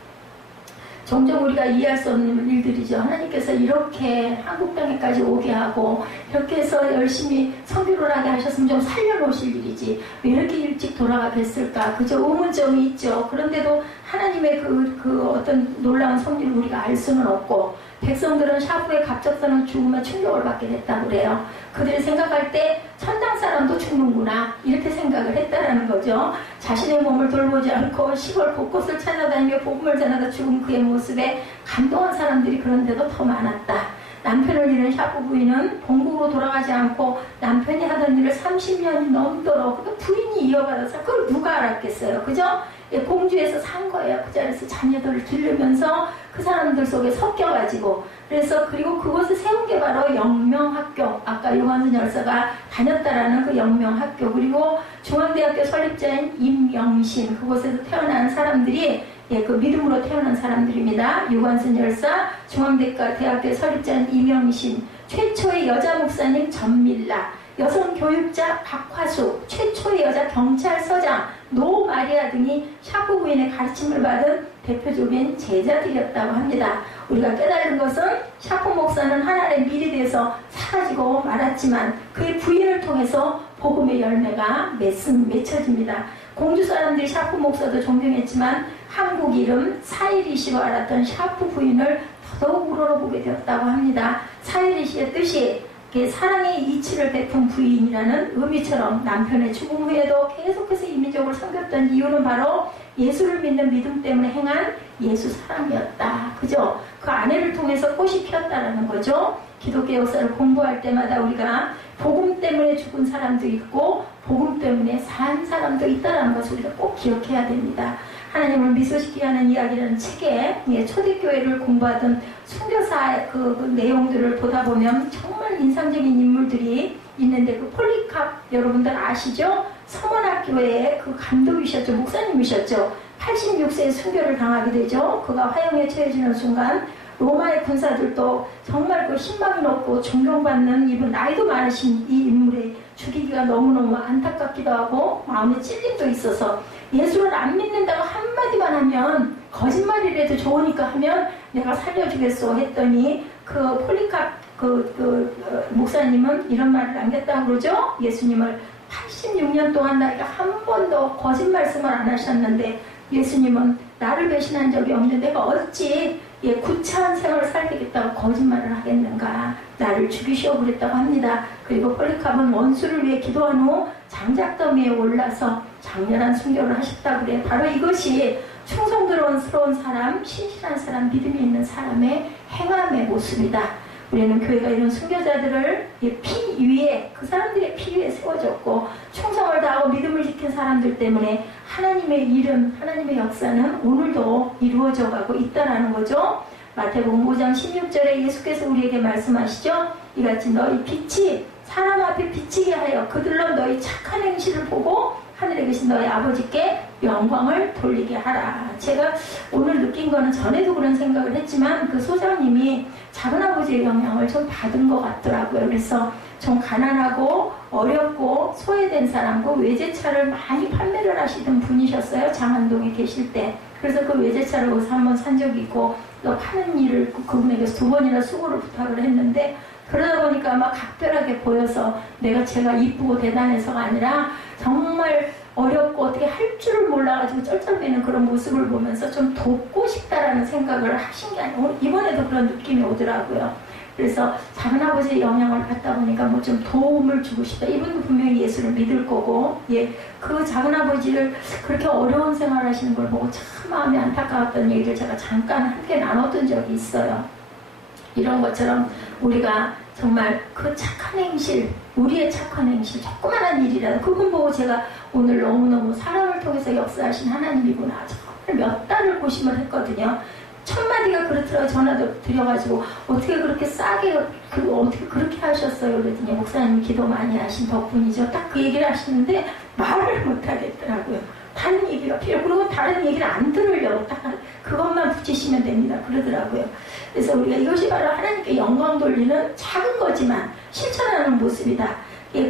종종 우리가 이해할 수 없는 일들이죠. 하나님께서 이렇게 한국 땅에까지 오게 하고 이렇게 해서 열심히 선교를 하게 하셨으면 좀 살려놓으실 일이지 왜 이렇게 일찍 돌아가겠을까? 그저 의문점이 있죠. 그런데도 하나님의 그 어떤 놀라운 섭리를 우리가 알 수는 없고 백성들은 샤프의 갑작스러운 죽음에 충격을 받게 됐다고 그래요. 그들이 생각할 때 천당 사람도 죽는구나 이렇게 생각을 했다라는 거죠. 자신의 몸을 돌보지 않고 시골 곳곳을 찾아다니며 복음을 전하다 죽은 그의 모습에 감동한 사람들이 그런데도 더 많았다. 남편을 잃은 샤프 부인은 본국으로 돌아가지 않고 남편이 하던 일을 30년이 넘도록 그 부인이 이어받아서 그걸 누가 알았겠어요. 그죠? 공주에서 산 거예요. 그 자리에서 자녀들을 기르면서 그 사람들 속에 섞여가지고 그래서 그리고 그것을 세운 게 바로 영명학교 아까 요한순 열사가 다녔다라는 그 영명학교 그리고 중앙대학교 설립자인 임영신 그곳에서 태어난 사람들이 그 믿음으로 태어난 사람들입니다. 유관순 열사, 중앙대학교 설립자인 임영신, 최초의 여자 목사님 전밀라, 여성 교육자 박화수, 최초의 여자 경찰서장 노마리아 등이 샤프 부인의 가르침을 받은 대표적인 제자들이었다고 합니다. 우리가 깨달은 것은 샤프 목사는 하나님의 미리 돼서 사라지고 말았지만 그의 부인을 통해서 복음의 열매가 맺혀집니다. 공주 사람들이 샤프 목사도 존경했지만 한국 이름 사이리시로 알았던 샤프 부인을 더더욱 우러러보게 되었다고 합니다. 사이리시의 뜻이 사랑의 이치를 베푼 부인이라는 의미처럼 남편의 죽음 후에도 계속해서 이민족을 섬겼던 이유는 바로 예수를 믿는 믿음 때문에 행한 예수 사랑이었다. 그죠? 그 아내를 통해서 꽃이 피었다라는 거죠. 기독교 역사를 공부할 때마다 우리가 복음 때문에 죽은 사람도 있고 복음 때문에 산 사람도 있다는 것을 우리가 꼭 기억해야 됩니다. 하나님을 미소시키게 하는 이야기라는 책에 초대교회를 공부하던 순교사 그 내용들을 보다 보면 정말 인상적인 인물들이 있는데 그 폴리캅 여러분들 아시죠? 서문학교의 그 감독이셨죠. 목사님이셨죠. 86세에 순교를 당하게 되죠. 그가 화형에 처해지는 순간 로마의 군사들도 정말 그 신망이 높고 존경받는 이분 나이도 많으신 이 인물의 죽이기가 너무너무 안타깝기도 하고 마음에 찔림도 있어서 예수를 안 믿는다고 한마디만 하면 거짓말이라도 좋으니까 하면 내가 살려주겠어 했더니 그 폴리캅 목사님은 이런 말을 남겼다고 그러죠. 예수님을 86년 동안 나이가 한 번도 거짓 말씀을 안 하셨는데 예수님은 나를 배신한 적이 없는데 내가 어찌 구차한 생활을 살겠다고 거짓말을 하겠는가. 나를 죽이시오 그랬다고 합니다. 그리고 폴리캅은 원수를 위해 기도한 후 장작더미에 올라서 장렬한 순교를 하셨다고 그래요. 바로 이것이 충성스러운 사람, 신실한 사람, 믿음이 있는 사람의 행함의 모습이다. 우리는 교회가 이런 순교자들을 피 위에 그 사람들의 피 위에 세워졌고 충성을 다하고 믿음을 지킨 사람들 때문에 하나님의 일은 하나님의 역사는 오늘도 이루어져 가고 있다라는 거죠. 마태복음 5장 16절에 예수께서 우리에게 말씀하시죠. 이같이 너희 빛이 사람 앞에 비치게 하여 그들로 너희 착한 행실을 보고 하늘에 계신 너희 아버지께 영광을 돌리게 하라. 제가 오늘 느낀 거는 전에도 그런 생각을 했지만 그 소장님이 작은아버지의 영향을 좀 받은 것 같더라고요. 그래서 좀 가난하고 어렵고 소외된 사람과 외제차를 많이 판매를 하시던 분이셨어요. 장안동에 계실 때. 그래서 그 외제차를 어디서 한번 산 적이 있고 또 파는 일을 그분에게서 2번이나 수고를 부탁을 했는데 그러다 보니까 아마 각별하게 보여서 제가 이쁘고 대단해서가 아니라 정말 어렵고 어떻게 할 줄을 몰라가지고 쩔쩔매는 그런 모습을 보면서 좀 돕고 싶다라는 생각을 하신 게 아니고 이번에도 그런 느낌이 오더라고요. 그래서 작은아버지의 영향을 받다 보니까 뭐 좀 도움을 주고 싶다. 이분도 분명히 예수를 믿을 거고 그 작은아버지를 그렇게 어려운 생활을 하시는 걸 보고 참 마음이 안타까웠던 얘기를 제가 잠깐 함께 나눴던 적이 있어요. 이런 것처럼 우리가 정말 그 착한 행실, 우리의 착한 행실, 조그만한 일이라도 그분 보고 제가 오늘 너무너무 사람을 통해서 역사하신 하나님이구나. 정말 몇 달을 고심을 했거든요. 천마디가 그렇더라고요. 전화도 드려가지고 어떻게 그렇게 싸게 어떻게 그렇게 하셨어요? 그랬더니 목사님 기도 많이 하신 덕분이죠. 딱 그 얘기를 하시는데 말을 못 하겠더라고요. 다른 얘기가 필요, 그리고 다른 얘기를 안 들으려고 딱 그것만 붙이시면 됩니다. 그러더라고요. 그래서 우리가 이것이 바로 하나님께 영광 돌리는 작은 거지만 실천하는 모습이다.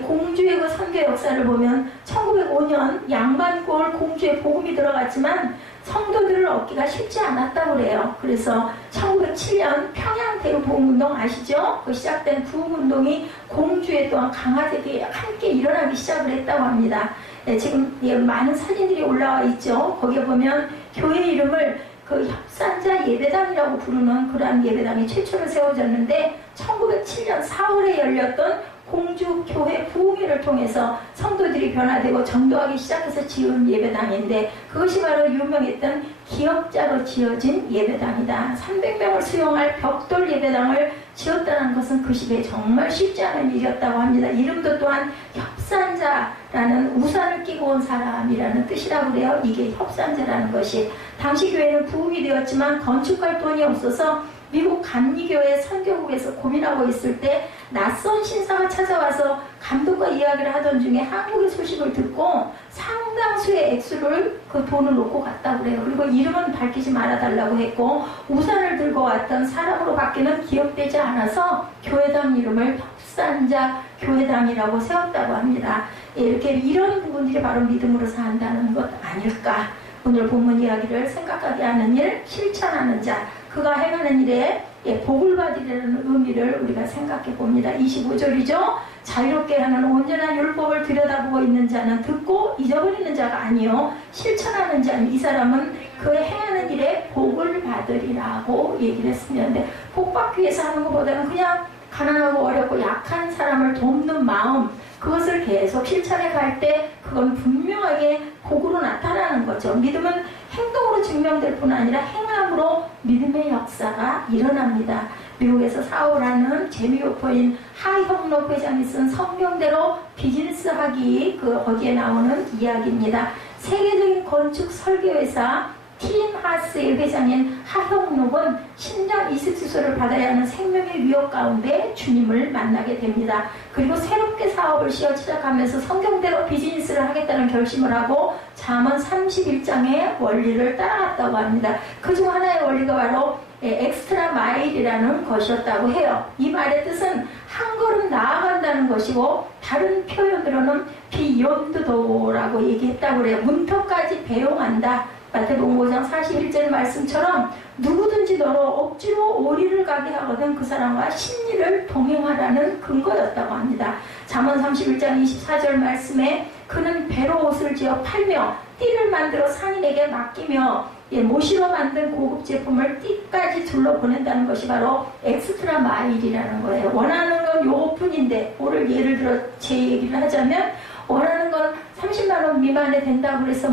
공주의 그 선교 역사를 보면 1905년 양반골 공주의 복음이 들어갔지만 성도들을 얻기가 쉽지 않았다고 그래요. 그래서 1907년 평양대유 복음운동 아시죠? 그 시작된 부흥운동이 공주에 또한 강화되게 함께 일어나기 시작을 했다고 합니다. 지금 많은 사진들이 올라와 있죠. 거기에 보면 교회 이름을 그 협산자 예배당이라고 부르는 그러한 예배당이 최초로 세워졌는데 1907년 4월에 열렸던 공주교회 부흥회를 통해서 성도들이 변화되고 전도하기 시작해서 지은 예배당인데 그것이 바로 유명했던 기역자로 지어진 예배당이다. 300명을 수용할 벽돌 예배당을 지었다는 것은 그 시대에 정말 쉽지 않은 일이었다고 합니다. 이름도 또한 협산자라는 우산을 끼고 온 사람이라는 뜻이라고 그래요. 이게 협산자라는 것이. 당시 교회는 부흥이 되었지만 건축할 돈이 없어서 미국 감리교회 선교국에서 고민하고 있을 때 낯선 신사가 찾아와서 감독과 이야기를 하던 중에 한국의 소식을 듣고 상당수의 액수를 그 돈을 놓고 갔다고 그래요. 그리고 이름은 밝히지 말아달라고 했고 우산을 들고 왔던 사람으로 밖에는 기억되지 않아서 교회당 이름을 협산자 교회당이라고 세웠다고 합니다. 이렇게 이런 부분들이 바로 믿음으로 산다는 것 아닐까. 오늘 본문 이야기를 생각하게 하는 일, 실천하는 자, 그가 행하는 일에 복을 받으려는 의미를 우리가 생각해 봅니다. 25절이죠. 자유롭게 하는 온전한 율법을 들여다보고 있는 자는 듣고 잊어버리는 자가 아니요 실천하는 자는 이 사람은 그의 행하는 일에 복을 받으리라고 얘기를 했습니다. 복 받기 위해서 하는 것보다는 그냥 가난하고 어렵고 약한 사람을 돕는 마음, 그것을 계속 실천해 갈 때 그건 분명하게 복으로 나타나는 거죠. 믿음은 행동으로 증명될 뿐 아니라 행함으로 믿음의 역사가 일어납니다. 미국에서 사오라는 재미오퍼인 하형록 회장이 쓴 성경대로 비즈니스 하기 거기에 나오는 이야기입니다. 세계적인 건축 설계회사 팀 하스의 회장인 하형록은 심장 이식 수술을 받아야 하는 생명의 위협 가운데 주님을 만나게 됩니다. 그리고 새롭게 사업을 시작하면서 성경대로 비즈니스를 하겠다는 결심을 하고 잠언 31장의 원리를 따라갔다고 합니다. 그중 하나의 원리가 바로 엑스트라 마일이라는 것이었다고 해요. 이 말의 뜻은 한 걸음 나아간다는 것이고 다른 표현으로는 비욘드도라고 얘기했다고 그래요. 문턱까지 배용한다. 마태복음 5장 41절 말씀처럼 누구든지 너로 억지로 오리를 가게 하거든 그 사람과 심리를 동행하라는 근거였다고 합니다. 잠언 31장 24절 말씀에 그는 배로 옷을 지어 팔며 띠를 만들어 상인에게 맡기며 모시로 만든 고급 제품을 띠까지 둘러보낸다는 것이 바로 엑스트라 마일이라는 거예요. 원하는 건 요것뿐인데 오늘 예를 들어 제 얘기를 하자면 원하는 건 30만 원 미만에 된다고 그래서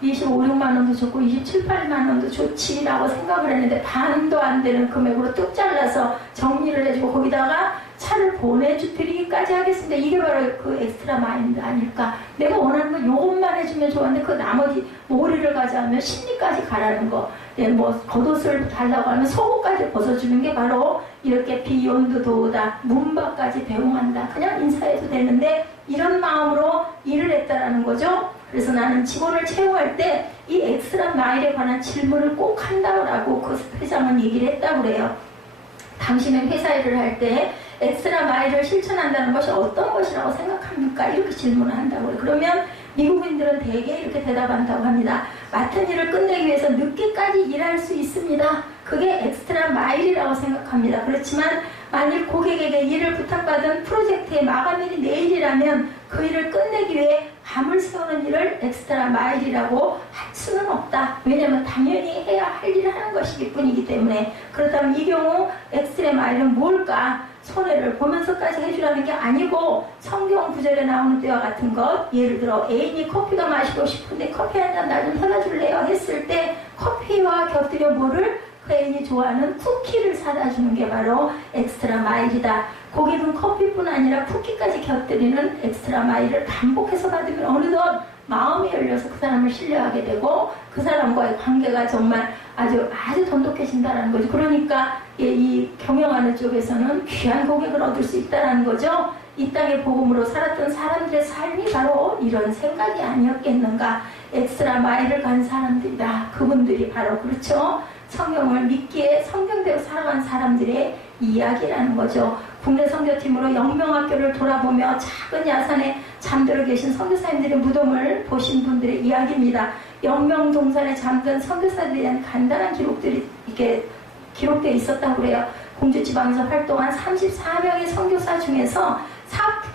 25, 6만 원도 좋고 27, 8만 원도 좋지라고 생각을 했는데 반도 안 되는 금액으로 뚝 잘라서 정리를 해주고 거기다가 차를 보내드리기까지 하겠습니다. 이게 바로 그 엑스트라 마인드 아닐까. 내가 원하는 건 요것만 해주면 좋았는데 그 나머지 오리를 가져가면 심리까지 가라는 거. 겉옷을 달라고 하면 속옷까지 벗어주는 게 바로 이렇게 비욘드 도우다. 문밖까지 배웅한다. 그냥 인사해도 되는데 이런 마음으로 일을 했다라는 거죠. 그래서 나는 직원을 채용할 때 이 엑스트라 마일에 관한 질문을 꼭 한다고 그 회장은 얘기를 했다고 그래요. 당신은 회사 일을 할 때 엑스트라 마일을 실천한다는 것이 어떤 것이라고 생각합니까? 이렇게 질문을 한다고 그래요. 그러면 미국인들은 대개 이렇게 대답한다고 합니다. 맡은 일을 끝내기 위해서 늦게까지 일할 수 있습니다. 그게 엑스트라 마일이라고 생각합니다. 그렇지만 만일 고객에게 일을 부탁받은 프로젝트의 마감일이 내일이라면 그 일을 끝내기 위해 밤을 새우는 일을 엑스트라 마일이라고 할 수는 없다. 왜냐하면 당연히 해야 할 일을 하는 것이기 뿐이기 때문에. 그렇다면 이 경우 엑스트라 마일은 뭘까? 손해를 보면서까지 해주라는 게 아니고 성경 구절에 나오는 때와 같은 것, 예를 들어 애인이 커피가 마시고 싶은데 커피 한 잔 나 좀 사다 줄래요? 했을 때 커피와 곁들여 뭐를? 그 애인이 좋아하는 쿠키를 사다 주는 게 바로 엑스트라 마일이다. 고객은 커피뿐 아니라 쿠키까지 곁들이는 엑스트라 마일을 반복해서 받으면 어느덧 마음이 열려서 그 사람을 신뢰하게 되고 그 사람과의 관계가 정말 아주 돈독해진다는 거죠. 그러니까 이 경영하는 쪽에서는 귀한 고객을 얻을 수 있다는 거죠. 이 땅의 복음으로 살았던 사람들의 삶이 바로 이런 생각이 아니었겠는가. 엑스트라 마일을 간 사람들이다. 그분들이 바로 그렇죠. 성경을 믿기에 성경대로 살아간 사람들의 이야기라는 거죠. 국내 선교팀으로 영명학교를 돌아보며 작은 야산에 잠들어 계신 선교사님들의 무덤을 보신 분들의 이야기입니다. 영명동산에 잠든 선교사들에 대한 간단한 기록들이 이렇게 기록되어 있었다고 그래요. 공주지방에서 활동한 34명의 선교사 중에서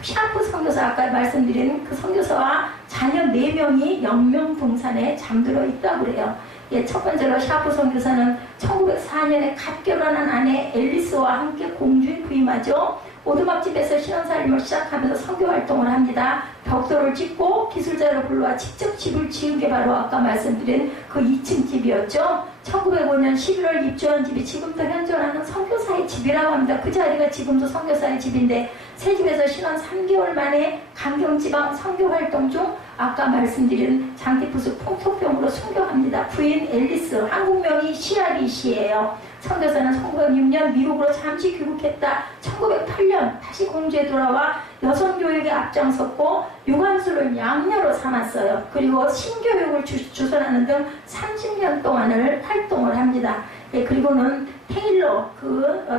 샤프 선교사, 아까 말씀드린 그 선교사와 자녀 4명이 영명동산에 잠들어 있다고 그래요. 첫 번째로 샤프 선교사는 1904년에 갓 결혼한 아내 앨리스와 함께 공주에 부임하죠. 오두막집에서 신앙살림을 시작하면서 선교 활동을 합니다. 벽돌을 짓고 기술자를 불러와 직접 집을 지은 게 바로 아까 말씀드린 그 2층 집이었죠. 1905년 11월 입주한 집이 지금도 현존하는 선교사의 집이라고 합니다. 그 자리가 지금도 선교사의 집인데 새 집에서 신혼 3개월 만에 강경지방 선교 활동 중 아까 말씀드린 장티푸스 풍토병으로 순교합니다. 부인 앨리스, 한국명이 시아리 씨예요. 선교사는 1906년 미국으로 잠시 귀국했다. 1908년 다시 공주에 돌아와 여성교육에 앞장섰고 유관수를 양녀로 삼았어요. 그리고 신교육을 주선하는 등 30년 동안을 활동을 합니다. 그리고는 테일러,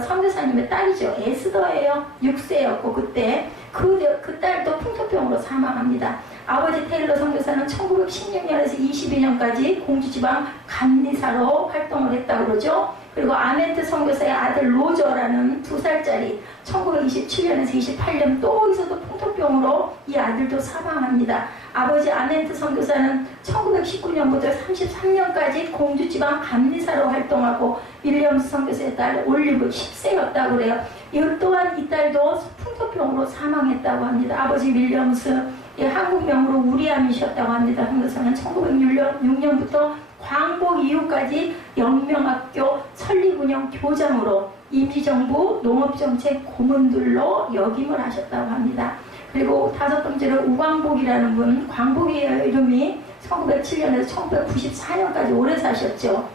선교사님의 딸이죠. 에스더예요. 6세였고 그때 그 딸도 풍토병으로 사망합니다. 아버지 테일러 선교사는 1916년에서 22년까지 공주지방 감리사로 활동을 했다고 그러죠. 그리고 아멘트 선교사의 아들 로저라는 2살짜리 1927년에서 28년 또 거기서도 풍토병으로 이 아들도 사망합니다. 아버지 아멘트 선교사는 1919년부터 33년까지 공주지방 감리사로 활동하고 윌리엄스 선교사의 딸 올리브 10세였다고 그래요. 이 또한 이 딸도 풍토병으로 사망했다고 합니다. 아버지 윌리엄스 한국명으로 우리암이셨다고 합니다. 선교사는 1906년부터 광복 이후까지 영명학교 설립운영 교장으로 임시정부 농업정책 고문들로 역임을 하셨다고 합니다. 그리고 5번째로 우광복이라는 분, 광복이의 이름이 1907년에서 1994년까지 오래 사셨죠.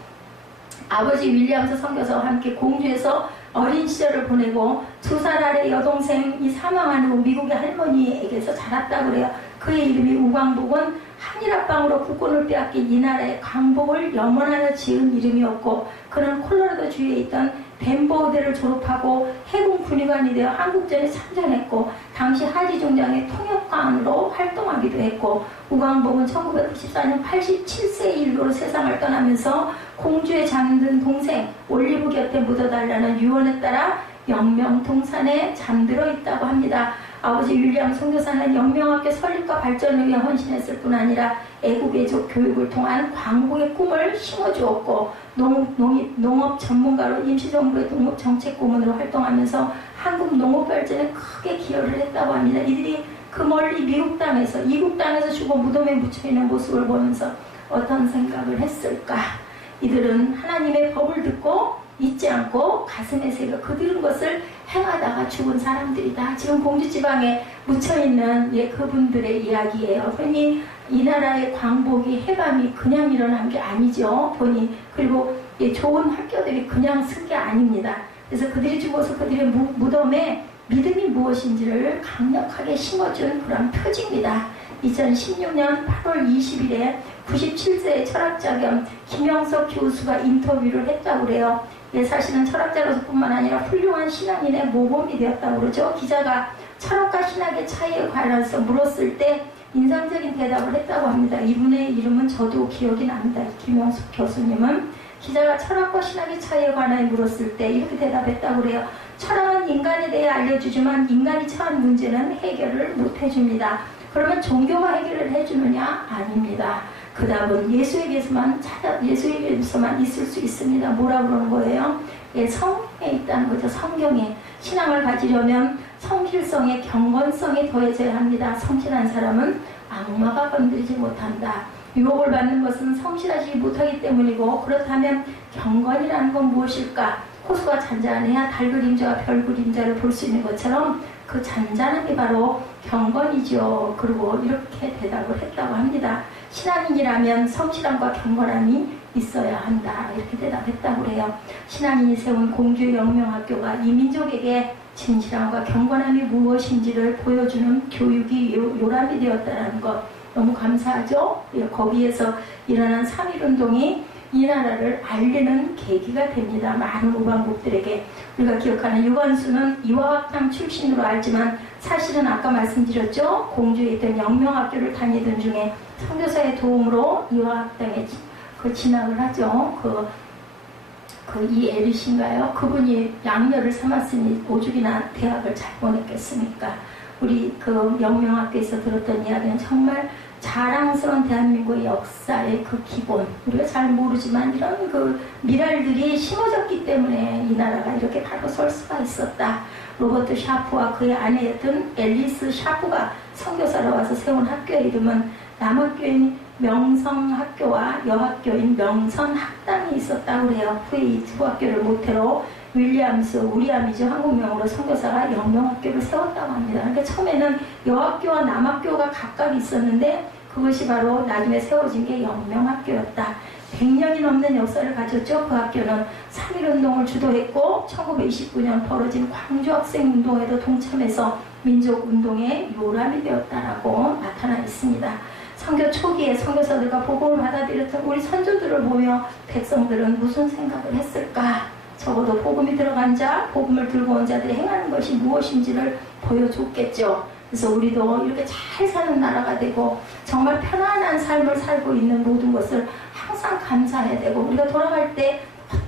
아버지 윌리엄스 선교사와 함께 공주에서 어린 시절을 보내고 2살 아래 여동생이 사망한 후 미국의 할머니에게서 자랐다고 그래요. 그의 이름이 우광복은 한일합방으로 국권을 빼앗긴 이 나라의 광복을 염원하여 지은 이름이었고 그는 콜로라도 주에 있던 덴버대를 졸업하고 해군 군의관이 되어 한국전에 참전했고 당시 하지 종장의 통역관으로 활동하기도 했고 우광복은 1994년 87세의 일로로 세상을 떠나면서 공주에 잠든 동생 올리브 곁에 묻어달라는 유언에 따라 영명동산에 잠들어 있다고 합니다. 아버지 윌리엄 선교사는 영명학교 설립과 발전을 위해 헌신했을 뿐 아니라 애국애족 교육을 통한 광복의 꿈을 심어주었고 농업 전문가로 임시정부의 농업정책고문으로 활동하면서 한국 농업 발전에 크게 기여를 했다고 합니다. 이들이 그 멀리 미국 땅에서 이국 땅에서 죽어 무덤에 묻혀있는 모습을 보면서 어떤 생각을 했을까? 이들은 하나님의 법을 듣고 잊지 않고 가슴에 새겨 그들은 것을 행하다가 죽은 사람들이다. 지금 공주지방에 묻혀있는 그분들의 이야기예요. 흔히 이 나라의 광복이 해감이 그냥 일어난 게 아니죠. 보니 그리고 좋은 학교들이 그냥 쓴 게 아닙니다. 그래서 그들이 죽어서 그들의 무덤에 믿음이 무엇인지를 강력하게 심어준 그런 표지입니다. 2016년 8월 20일에 97세의 철학자 겸 김영석 교수가 인터뷰를 했다고 그래요. 사실은 철학자로서 뿐만 아니라 훌륭한 신앙인의 모범이 되었다고 그러죠. 기자가 철학과 신학의 차이에 관해서 물었을 때 인상적인 대답을 했다고 합니다. 이분의 이름은 저도 기억이 납니다. 김영숙 교수님은 기자가 철학과 신학의 차이에 관해 물었을 때 이렇게 대답했다고 그래요. 철학은 인간에 대해 알려주지만 인간이 처한 문제는 해결을 못 해줍니다. 그러면 종교가 해결을 해주느냐? 아닙니다. 그 답은 예수에게서만 있을 수 있습니다. 뭐라 그러는 거예요? 성에 있다는 거죠. 성경에. 신앙을 가지려면 성실성에 경건성이 더해져야 합니다. 성실한 사람은 악마가 건드리지 못한다. 유혹을 받는 것은 성실하지 못하기 때문이고 그렇다면 경건이라는 건 무엇일까? 호수가 잔잔해야 달 그림자와 별 그림자를 볼 수 있는 것처럼 그 잔잔함이 바로 경건이죠. 그리고 이렇게 대답을 했다고 합니다. 신앙인이라면 성실함과 경건함이 있어야 한다. 이렇게 대답했다고 그래요. 신앙인이 세운 공주의 영명학교가 이민족에게 진실함과 경건함이 무엇인지를 보여주는 교육이 요람이 되었다는 것 너무 감사하죠? 거기에서 일어난 3.1운동이 이 나라를 알리는 계기가 됩니다. 많은 우방국들에게. 우리가 기억하는 유관수는 이화학당 출신으로 알지만 사실은 아까 말씀드렸죠. 공주에 있던 영명학교를 다니던 중에 선교사의 도움으로 이화학당에 진학을 하죠. 이 에리신가요? 그분이 양녀를 삼았으니 오죽이나 대학을 잘 보냈겠습니까? 우리 그 영명학교에서 들었던 이야기는 정말 자랑스러운 대한민국의 역사의 그 기본, 우리가 잘 모르지만 이런 그 미랄들이 심어졌기 때문에 이 나라가 이렇게 바로 설 수가 있었다. 로버트 샤프와 그의 아내였던 앨리스 샤프가 선교사로 와서 세운 학교의 이름은 남학교인 명성학교와 여학교인 명선학당이 있었다고 해요. 후에 이 두 학교를 모태로 우리암이죠. 한국명으로 선교사가 영명학교를 세웠다고 합니다. 그러니까 처음에는 여학교와 남학교가 각각 있었는데 그것이 바로 나중에 세워진 게 영명학교였다. 100년이 넘는 역사를 가졌죠. 그 학교는 3.1운동을 주도했고 1929년 벌어진 광주학생운동에도 동참해서 민족운동의 요람이 되었다라고 나타나 있습니다. 선교 초기에 선교사들과 복음을 받아들였던 우리 선조들을 보며 백성들은 무슨 생각을 했을까? 적어도 복음이 들어간 자, 복음을 들고 온 자들이 행하는 것이 무엇인지를 보여줬겠죠. 그래서 우리도 이렇게 잘 사는 나라가 되고 정말 편안한 삶을 살고 있는 모든 것을 항상 감사해야 되고 우리가 돌아갈 때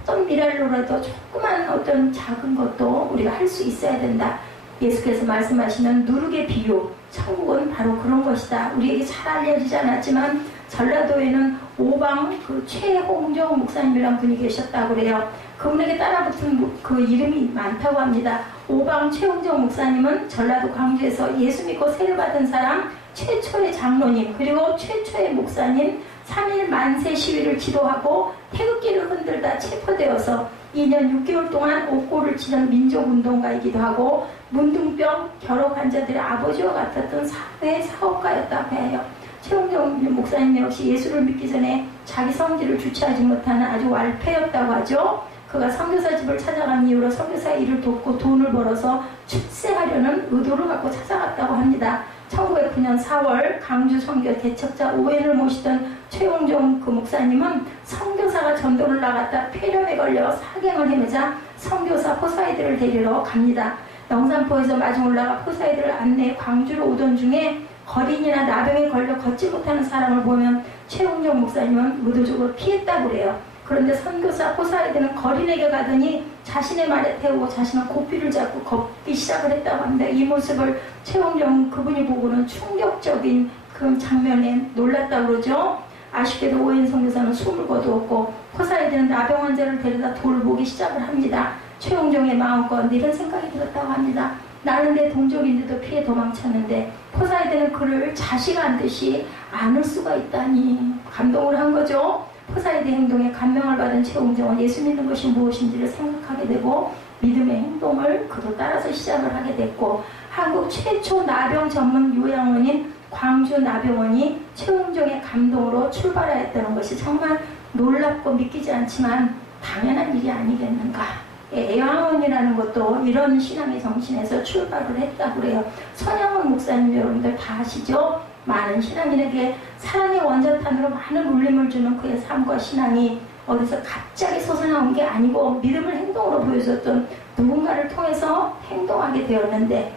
어떤 미랄로라도 조그만 어떤 작은 것도 우리가 할 수 있어야 된다. 예수께서 말씀하시는 누룩의 비유, 천국은 바로 그런 것이다. 우리에게 잘 알려지지 않았지만 전라도에는 오방 최홍정 목사님이라는 분이 계셨다고 그래요. 그분에게 따라붙은 그 이름이 많다고 합니다. 오방 최홍정 목사님은 전라도 광주에서 예수 믿고 세례 받은 사람 최초의 장로님 그리고 최초의 목사님 3.1 만세 시위를 지도하고 태극기를 흔들다 체포되어서 2년 6개월 동안 옥고를 치는 민족운동가이기도 하고 문둥병 결핵 환자들의 아버지와 같았던 사회 사업가였다고 해요. 최홍정 목사님 역시 예수를 믿기 전에 자기 성질을 주체하지 못하는 아주 완패였다고 하죠. 그가 선교사 집을 찾아간 이후로 선교사의 일을 돕고 돈을 벌어서 출세하려는 의도를 갖고 찾아갔다고 합니다. 1909년 4월 강주 선교 대척자 오웬을 모시던 최홍정 그 목사님은 선교사가 전도를 나갔다 폐렴에 걸려 사경을 헤매자 선교사 포사이들을 데리러 갑니다. 영산포에서 마중 올라가 포사이들을 안내해 광주로 오던 중에 거린이나 나병에 걸려 걷지 못하는 사람을 보면 최홍정 목사님은 의도적으로 피했다고 그래요. 그런데 선교사 포사이드는 거린에게 가더니 자신의 말에 태우고 자신은 고삐를 잡고 걷기 시작을 했다고 합니다. 이 모습을 최홍정 그분이 보고는 충격적인 그 장면에 놀랐다고 그러죠. 아쉽게도 오웬 선교사는 숨을 거두었고 포사이드는 나병 환자를 데려다 돌보기 시작을 합니다. 최홍정의 마음껏 이런 생각이 들었다고 합니다. 나는 내 동족인데도 피해 도망쳤는데 포사이드는 그를 자식 안듯이 안을 수가 있다니 감동을 한 거죠. 포사이드 행동에 감명을 받은 최홍정은 예수 믿는 것이 무엇인지를 생각하게 되고 믿음의 행동을 그도 따라서 시작을 하게 됐고 한국 최초 나병 전문 요양원인 광주 나병원이 최홍정의 감동으로 출발하였다는 것이 정말 놀랍고 믿기지 않지만 당연한 일이 아니겠는가. 애양원이라는 것도 이런 신앙의 정신에서 출발을 했다고 그래요. 선양원 목사님 여러분들 다 아시죠? 많은 신앙인에게 사랑의 원자탄으로 많은 울림을 주는 그의 삶과 신앙이 어디서 갑자기 솟아나온 게 아니고 믿음을 행동으로 보여줬던 누군가를 통해서 행동하게 되었는데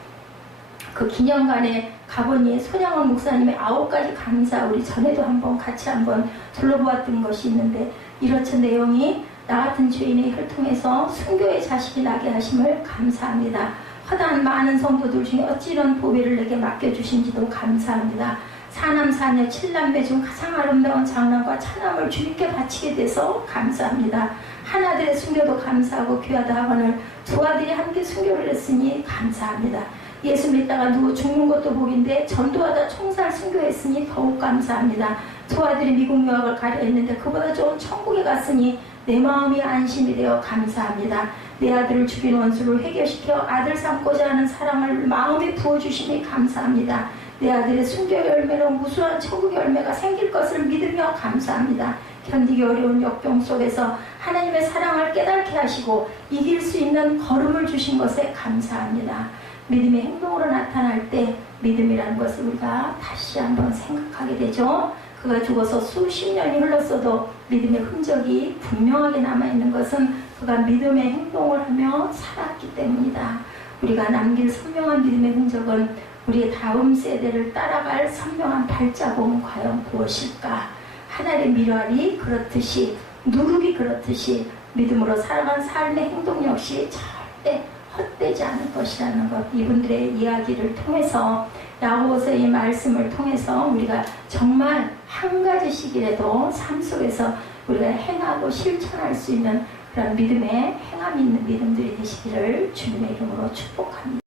그 기념관에 가보니 손양원 목사님의 9가지 감사 우리 전에도 같이 한번 둘러보았던 것이 있는데 이렇듯 내용이 나 같은 죄인의 혈통에서 순교의 자식이 나게 하심을 감사합니다. 허다한 많은 성도들 중에 어찌 이런 보배를 내게 맡겨주신지도 감사합니다. 사남 사녀 7남매 중 가장 아름다운 장남과 차남을 주님께 바치게 돼서 감사합니다. 하나들의 순교도 감사하고 귀하다 하거늘 두 아들이 함께 순교를 했으니 감사합니다. 예수 믿다가 누구 죽는 것도 복인데 전도하다 총살 순교했으니 더욱 감사합니다. 두 아들이 미국 유학을 가려 했는데 그보다 좋은 천국에 갔으니 내 마음이 안심이 되어 감사합니다. 내 아들을 죽인 원수를 해결시켜 아들 삼고자 하는 사랑을 마음에 부어주심이 감사합니다. 내 아들의 순교의 열매로 무수한 천국의 열매가 생길 것을 믿으며 감사합니다. 견디기 어려운 역경 속에서 하나님의 사랑을 깨닫게 하시고 이길 수 있는 걸음을 주신 것에 감사합니다. 믿음의 행동으로 나타날 때 믿음이라는 것을 우리가 다시 한번 생각하게 되죠. 그가 죽어서 수십 년이 흘렀어도 믿음의 흔적이 분명하게 남아있는 것은 그가 믿음의 행동을 하며 살았기 때문이다. 우리가 남길 선명한 믿음의 흔적은 우리의 다음 세대를 따라갈 선명한 발자국은 과연 무엇일까? 하나님의 미랄이 그렇듯이 누룩이 그렇듯이 믿음으로 살아간 삶의 행동 역시 절대 헛되지 않을 것이라는 것, 이분들의 이야기를 통해서 야고보서의 말씀을 통해서 우리가 정말 한 가지씩이라도 삶 속에서 우리가 행하고 실천할 수 있는 그런 믿음의 행함이 있는 믿음들이 되시기를 주님의 이름으로 축복합니다.